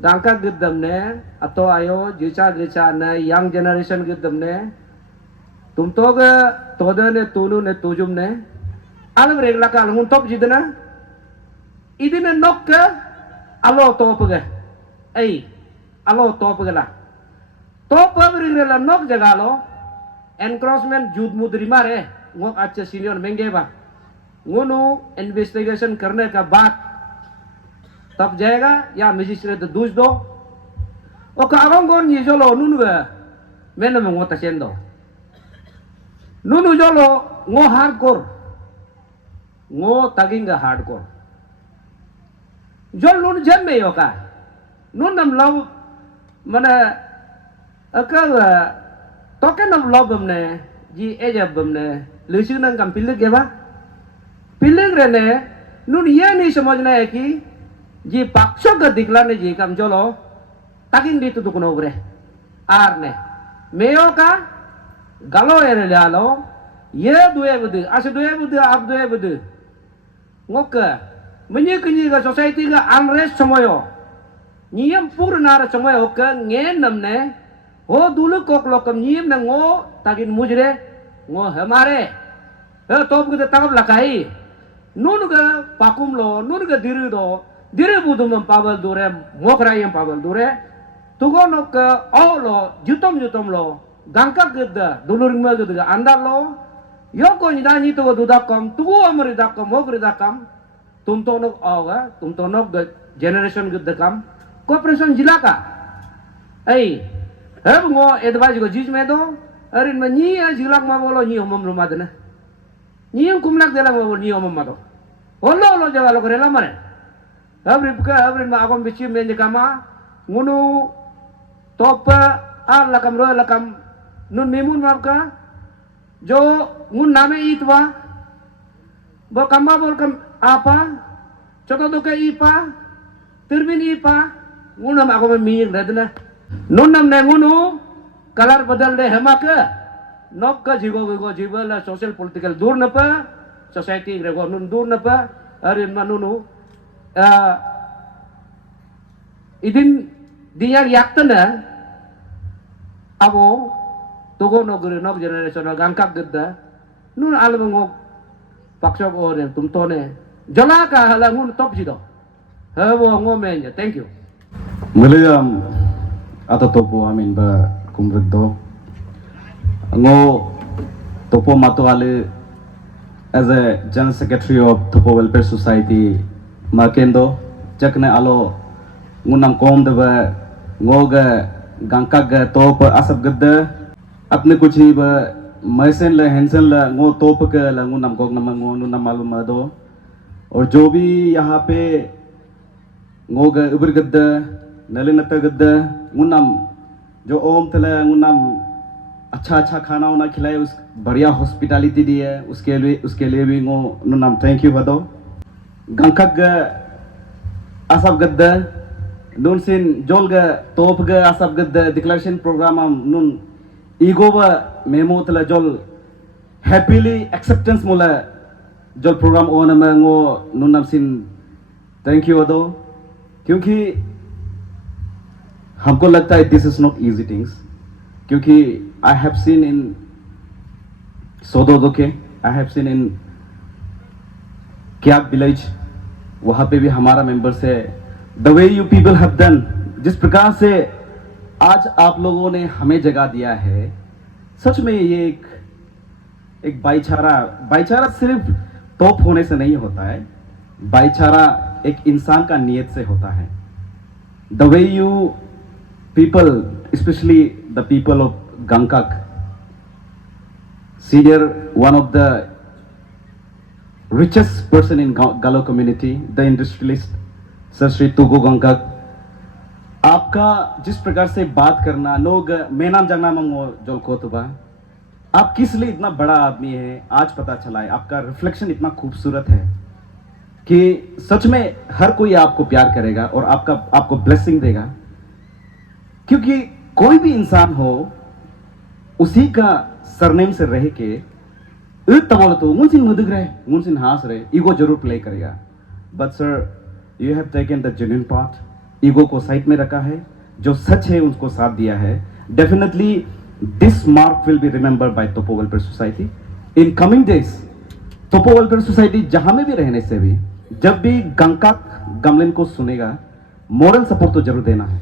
dangka gidam ne ato ayo jicha ne young generation gidam ne तुम तो तोदे ने तूनु ने तुजुम ने अलग रेगला का अलगुन top जिदना इदिने नोक के अलो top गे ऐ अलो top गेला टॉप पर रेगला नोक जगह लो एनक्रोचमेंट जुद मुद्री मारे ngok अच्छे सीनियर महंगे बा ngunu इन्वेस्टिगेशन करने का बाद तब जाएगा या मजिस्ट्रेट दूज दो ओका अगंगोन ये जो लो नुनवे मैंने में ngota sendo nunu jolo ngo hardcore ngo taginga hardcore jol nun jemme yoka nun nam law mana akal token nam law bamne ji eja bamne lusin nang kam pilig ya ba pilig rene nun ye ni समझना है कि जी पक्षों का दिखलाने जी kam jolo taging dito to kuno bre arne meyo ka galo ere lalo ye duwe budu ase duwe budu ab duwe budu ngoka menye kunyi ga society ga unrest samoyo niyam purnara samoyo ka ngen namne ho dulu kok lokam niyam na ngo tagin mujre ngo hamare he top ga tagab lakai nun ga pakum lo nun ga diru budu mam pabal dure mokra yam pabal dure tugonok lo jutom lo gangkak geda duluring ma geda andar lo yoko ni dani to dudakam tugu amri dakam mogri dakam tumtonok awa tumtonok the generation geda kam cooperation jilaka ai heb ngo advise go jis medo arin ma ni jilak ma bolo ni omom lo madana ni kumlak dela ma bolo ni omom mado lo jaga lo korela mare abrin ma agom bichi men kama ngunu topa al lakam ro lakam nun mimun mapka jo ngun name itwa bo kamba bol kam apa choto doke ipa tirbin ipa ngunam ako memir radna nun nam ne ngunu kalar badal de hamaka nok ka jigo la social political dur na pa society rego nun dur na pa arin manunu idin dia yaktana abo togo no gure nok generation gangkak geda nun albango paksok ore tumtone jala ka halangun top jido habo ngomenya thank you Meliam atau topo amin ba kumreddo ngo topo mato ale as a general secretary of Topo Welfare Society makendo jakne alo ngunam kom de ba ngoga gangkak ga top asap gede अपने कुछ ही मैसन ल Hansen ल ngो तोप के ल ngो नम Gog नम ngो नु नम मालूम दो और जो भी यहाँ पे ngो ग उबर गद्द नले नत गद्द ngो नम जो ओम तले ngो नम अच्छा अच्छा खाना वाना खिलाए उस बढ़िया हॉस्पिटैलिटी दी है उसके लिए भी ngो नु नम थैंक यू बदो गंखक ग Asab गद्द nun sin jol ga top ga asap ga declaration program am nun ego ba memo tala jol happily acceptance mola jol program on ma ngo nun nam sin thank you ado क्योंकि हमको लगता है this is not easy things क्योंकि I have seen in Sododoke I have seen in Kyak village वहाँ पे भी हमारा members है The way you people have done, जिस प्रकार से आज आप लोगों ने हमें जगह दिया है, सच में ये एक भाईचारा सिर्फ तोप होने से नहीं होता है, भाईचारा एक इंसान का नियत से होता है. The way you people, especially the people of Gangkak, senior one of the richest person in Galo community, the industrialist. Sir Shri Tugo Gangak आपका जिस प्रकार से बात करना लोग मैं नाम जानना मंगो जोल कोतबा आप किस लिए इतना बड़ा आदमी है आज पता चला है आपका रिफ्लेक्शन इतना खूबसूरत है कि सच में हर कोई आपको प्यार करेगा और आपको ब्लेसिंग देगा क्योंकि कोई भी इंसान हो उसी का सरनेम से रह के तो मुंसिन मुदग रहे मुंसिन हास रहे ईगो जरूर प्ले करेगा but sir You have taken the genuine part. Ego को साइड में रखा है जो सच है उसको साथ दिया है Definitely this mark will be remembered by Topo Welfare Society in coming days. Topo Welfare Society जहां में भी रहने से भी जब भी गंकाक गमलिन को सुनेगा मोरल सपोर्ट तो जरूर देना है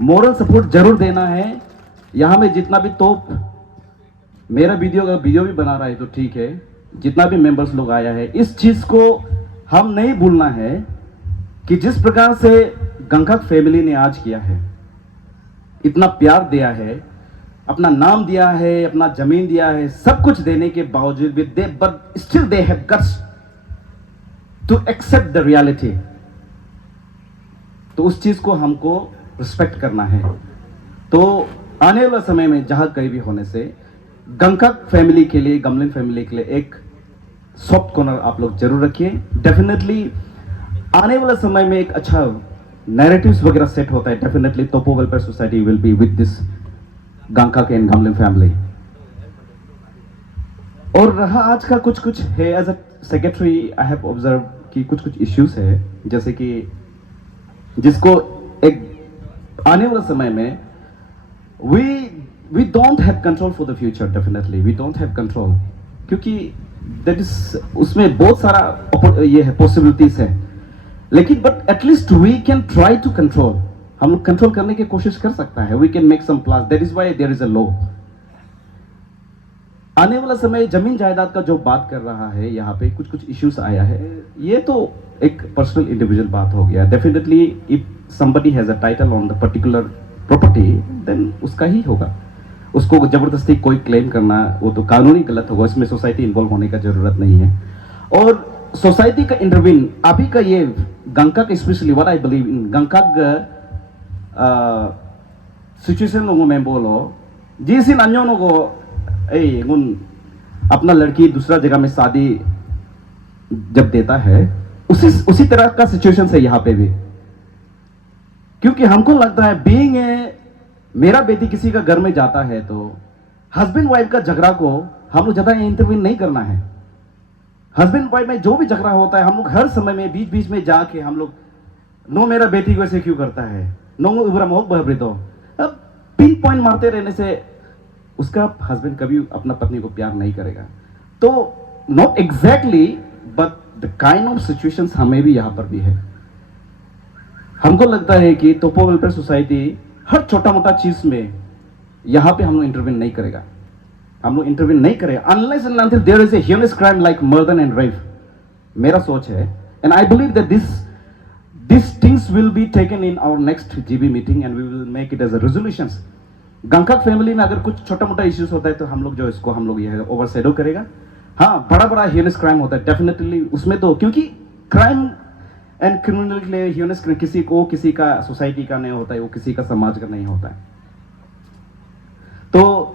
मोरल सपोर्ट जरूर देना है यहाँ में जितना भी तोप मेरा वीडियो भी बना रहा है तो ठीक है जितना भी मेंबर्स लोग आया है इस चीज को हम नहीं भूलना है कि जिस प्रकार से गंकाक फैमिली ने आज किया है इतना प्यार दिया है अपना नाम दिया है अपना जमीन दिया है सब कुछ देने के बावजूद भी but still they have guts to accept the reality तो उस चीज को हमको रिस्पेक्ट करना है तो आने वाला समय में जहां कहीं भी होने से गंकाक फैमिली के लिए गमलिन फैमिली के लिए एक सॉफ्ट कॉर्नर आप लोग जरूर रखिए डेफिनेटली आने वाला समय में एक अच्छा नैरेटिव्स वगैरह सेट होता है definitely Topo welfare society will be with this Gangkak and Gamlin family और रहा आज का कुछ है as a secretary I have observe कि कुछ इश्यूज है जैसे कि जिसको एक आने वाले समय में we don't have control for the future definitely we don't have control क्योंकि that is उसमें बहुत सारा ये है possibilities है लेकिन but at least we can try to control हम लोग कंट्रोल करने की कोशिश कर सकता है we can make some plan that is why there is a law आने वाला समय जमीन जायदाद का जो बात कर रहा है यहाँ पे कुछ इश्यूज आया है ये तो एक पर्सनल इंडिविजुअल बात हो गया definitely if somebody has a title on the particular property then उसका ही होगा उसको जबरदस्ती कोई क्लेम करना वो तो कानूनी गलत होगा इसमें सोसाइटी इन्वॉल्व होने का जरूरत नहीं है और सोसाइटी का इंटरवीन अभी का ये Gangkak specially what I believe in Gangkak situation लोगों में बोलो जिस इन अन्यों को अपना लड़की दूसरा जगह में शादी जब देता है उसी तरह का सिचुएशन है यहाँ पे भी क्योंकि हमको लगता है बीइंग मेरा बेटी किसी का घर में जाता है तो हस्बैंड वाइफ का झगड़ा को हम लोग ज्यादा इंटरवीन नहीं करना है हस्बैंड वाइफ में जो भी झगड़ा होता है हम लोग हर समय में बीच में जाके हम लोग नो मेरा बेटी को ऐसे क्यों करता है नो उबरा मोह बहबरी तो अब पिन पॉइंट मारते रहने से उसका हस्बैंड कभी अपना पत्नी को प्यार नहीं करेगा तो not exactly but the kind of situations हमें भी यहाँ पर भी है हमको लगता है कि टोपो वेलफेयर सोसाइटी हर छोटा मोटा चीज में यहाँ पे हम लोग इंटरवीन नहीं करेगा हम लोग इंटरवीन नहीं करेगा unless and until there is a human crime like murder and rape मेरा सोच है and I believe that this things will be taken in our next GB meeting and we will make it as a resolutions Gangkak family में अगर कुछ छोटा मोटा issues होता है तो हम लोग जो इसको हम लोग ये ओवरशैडो करेगा। हाँ, बड़ा बड़ा ह्यूनस क्राइम होता है डेफिनेटली उसमें तो, क्योंकि क्राइम एंड क्रिमिनल के लिए ह्यूनस किसी का सोसाइटी का नहीं होता है, वो किसी का समाज का नहीं होता है। तो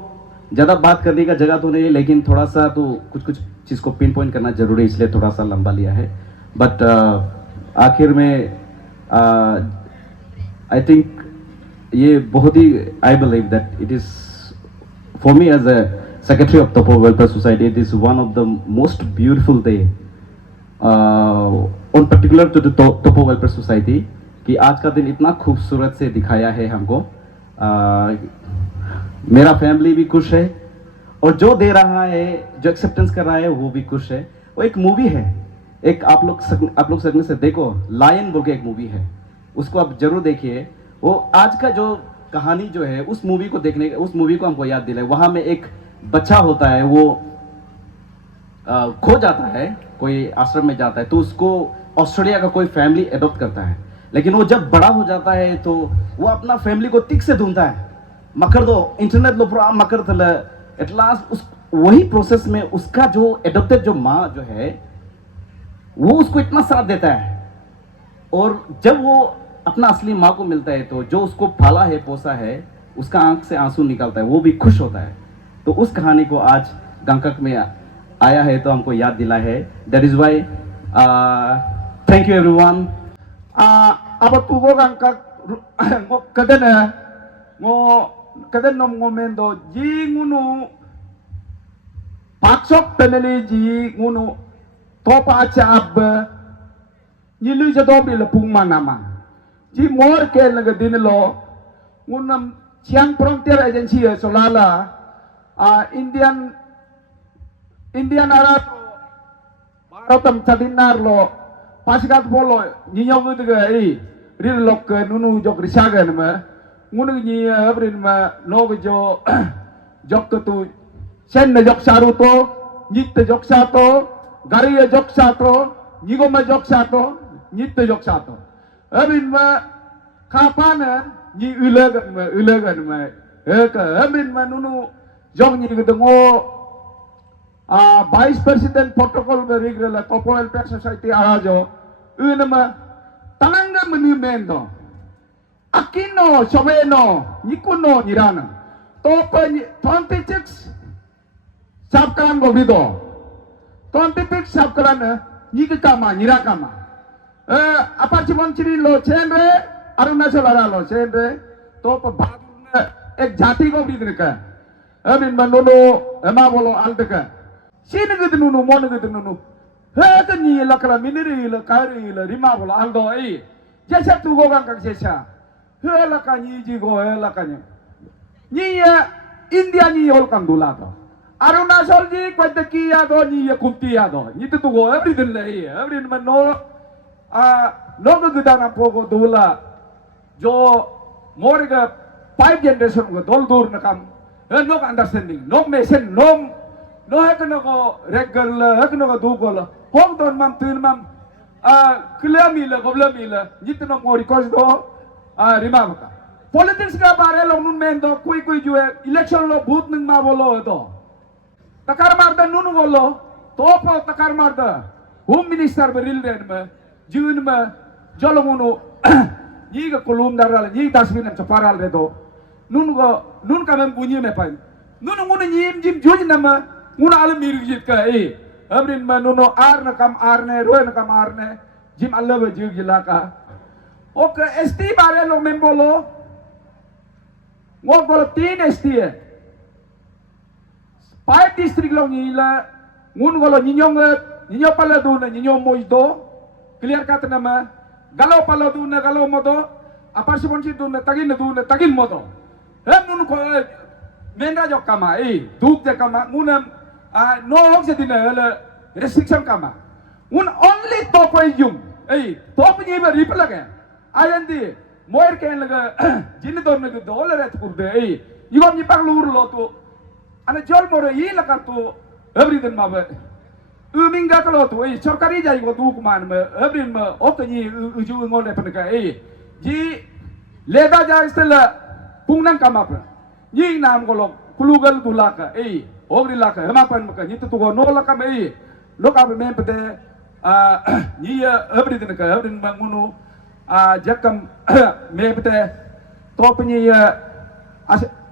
ज़्यादा बात करने का जगह तो नहीं है, लेकिन थोड़ा सा तो कुछ चीज़ को पिन पॉइंट करना जरूरी है, इसलिए थोड़ा सा लंबा लिया है। बट आखिर में आई थिंक ये बहुत ही, I believe that it is for me as a secretary of Topo welfare society, it is one of the most beautiful day on particular to the Topo welfare society, कि आज का दिन इतना खूबसूरत से दिखाया है हमको। मेरा फैमिली भी खुश है और जो दे रहा है, जो एक्सेप्टेंस कर रहा है वो भी खुश है। वो एक मूवी है, एक आप लोग सकने से देखो, लायन बोल के एक मूवी है, उसको आप जरूर देखिए। वो आज का जो कहानी जो है उस मूवी को हमको याद दिलाए। वहां में एक बच्चा होता है, वो खो जाता है, कोई आश्रम में जाता है, तो उसको ऑस्ट्रेलिया का कोई फैमिली एडॉप्ट करता है। लेकिन वो जब बड़ा हो जाता है तो वो अपना फैमिली को तिक से ढूंढता है, मकर दो इंटरनेट लो पूरा मकर थल एट लास्ट उस वही प्रोसेस में उसका जो एडॉप्टेड जो माँ जो है वो उसको इतना साथ देता है, और जब वो अपना असली माँ को मिलता है तो जो उसको पाला है पोसा है उसका आंख से आंसू निकलता है, वो भी खुश होता है। तो उस कहानी को आज गंगकक में आया है तो हमको याद दिला है। That is why thank you everyone. अब तू को गंगकक कदन नम मोमेंटो जी nguno paksok family ji nguno topa chab ni lu ja dobi la pung manama ji mor ke naga din lo ngunam chiang frontier agency solala indian arat baratam chadinar lo pasikat bolo ni nyong de ai ri lok nunu jok risaga na nguno ni abrin ma no jo jok tu sen na jok saru to nit jok sa to gari jok sa to nigo ma jok sa to nit jok sa to abrin ma kapan ni ulegan ma ka abrin ma nunu jong ni gdongo vice president protocol be rigrela topo welfare society arajo unama tananga monumento Aquino, Choveno, Nikuno, Nirana. Topa 26 Sapkaran Govido. 26 Sapkaran, Nikama, Nirakama. Apachimon Chirilo, Chenre, Arunashalara, Chenre, Topa Bad, एक जाति को भी दिखा अब इन बंदों एमा बोलो आल्टका scene के दिन नु मोन के दिन नु है तो नहीं लकड़ा मिनरी ल कारी ल रिमा बोलो आल्टो ए जैसे तू को का जैसा है लका नी जी को है लका नी ये इंडिया नी होल कम दुला तो अरुणाचल जी क्वेंटकी या दो नी ये कुंती या दो नी तो तू को एवरीथिंग ले एवरीथिंग में नो लोग गुदाना पोको दुला जो मोर का 5 generation को दोल दूर न काम है no understanding no mason no है कि नो को रेगुलर है कि नो को दूगोल होम दोन मम तीन मम क्लियर मिले गोबले मिले जितना मोरी कोस दो रिमाम का पॉलिटिक्स का बारे लोग नुन में दो कोई जो है इलेक्शन लो भूत निंग मा बोलो है तो तकार मारदा नुन बोलो तो पो तकार मारदा होम मिनिस्टर बरिल रेन में जीवन में जलमुनो ये का कोलुम दराल ये डस्टबिन में चपाराल रे दो nun ka men bunyi me pan nun ngun nyim jim juj na ma ngun al mir jit ka abrin ma nuno ar na kam ar ne ro na kam ar ne jim alla be jig jila ka ok st bare lo men bolo ngo bolo 3 st है 5 district lo ni la ngun golo nyong pala do na nyong moj do clear kat na ma galo pala do na galo modo apar sibon si do na tagin modo hem nun ko menra jok kama duk de kama munam no hok se dina le restriction kama un only top yum top ni be ripla ke ayandi moir ken laga jin dor ne do le ret kurde yigom ni pak lur lo to ana jol moro yi la ka to everything ma be minga ka lo to sarkari jai go duk man me everything ma ok ni ju ngol le pan ka ji leda ja istela pungnang kama pra Yi nam golok kulugal dulaka ogri laka hemapan maka ni tu go no laka me lo ka me pete ni abri din ka abri mangunu jakam me pete to penyi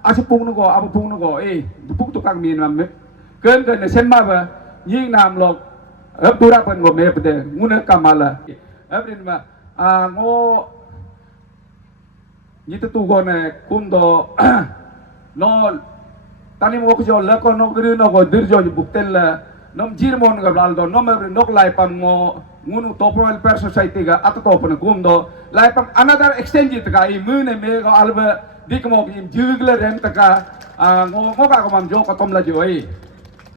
asipung no go apung no go dupuk tukang min mam ken ken sen ma ba ni nam lok abdura pan go me pete nguna kamala abri ma ngo ni tu go ne kundo no tani mo ko jo la ko no gri no go dirjo ni buktel nom jir mon ga blaldo no me nok lai pam mo ngunu topol per society ga atu to pon gumdo lai pam another exchange it ga I mune me go alba dik mo im jigle rem ta ka ngo ka ko mam jo ko tom la jo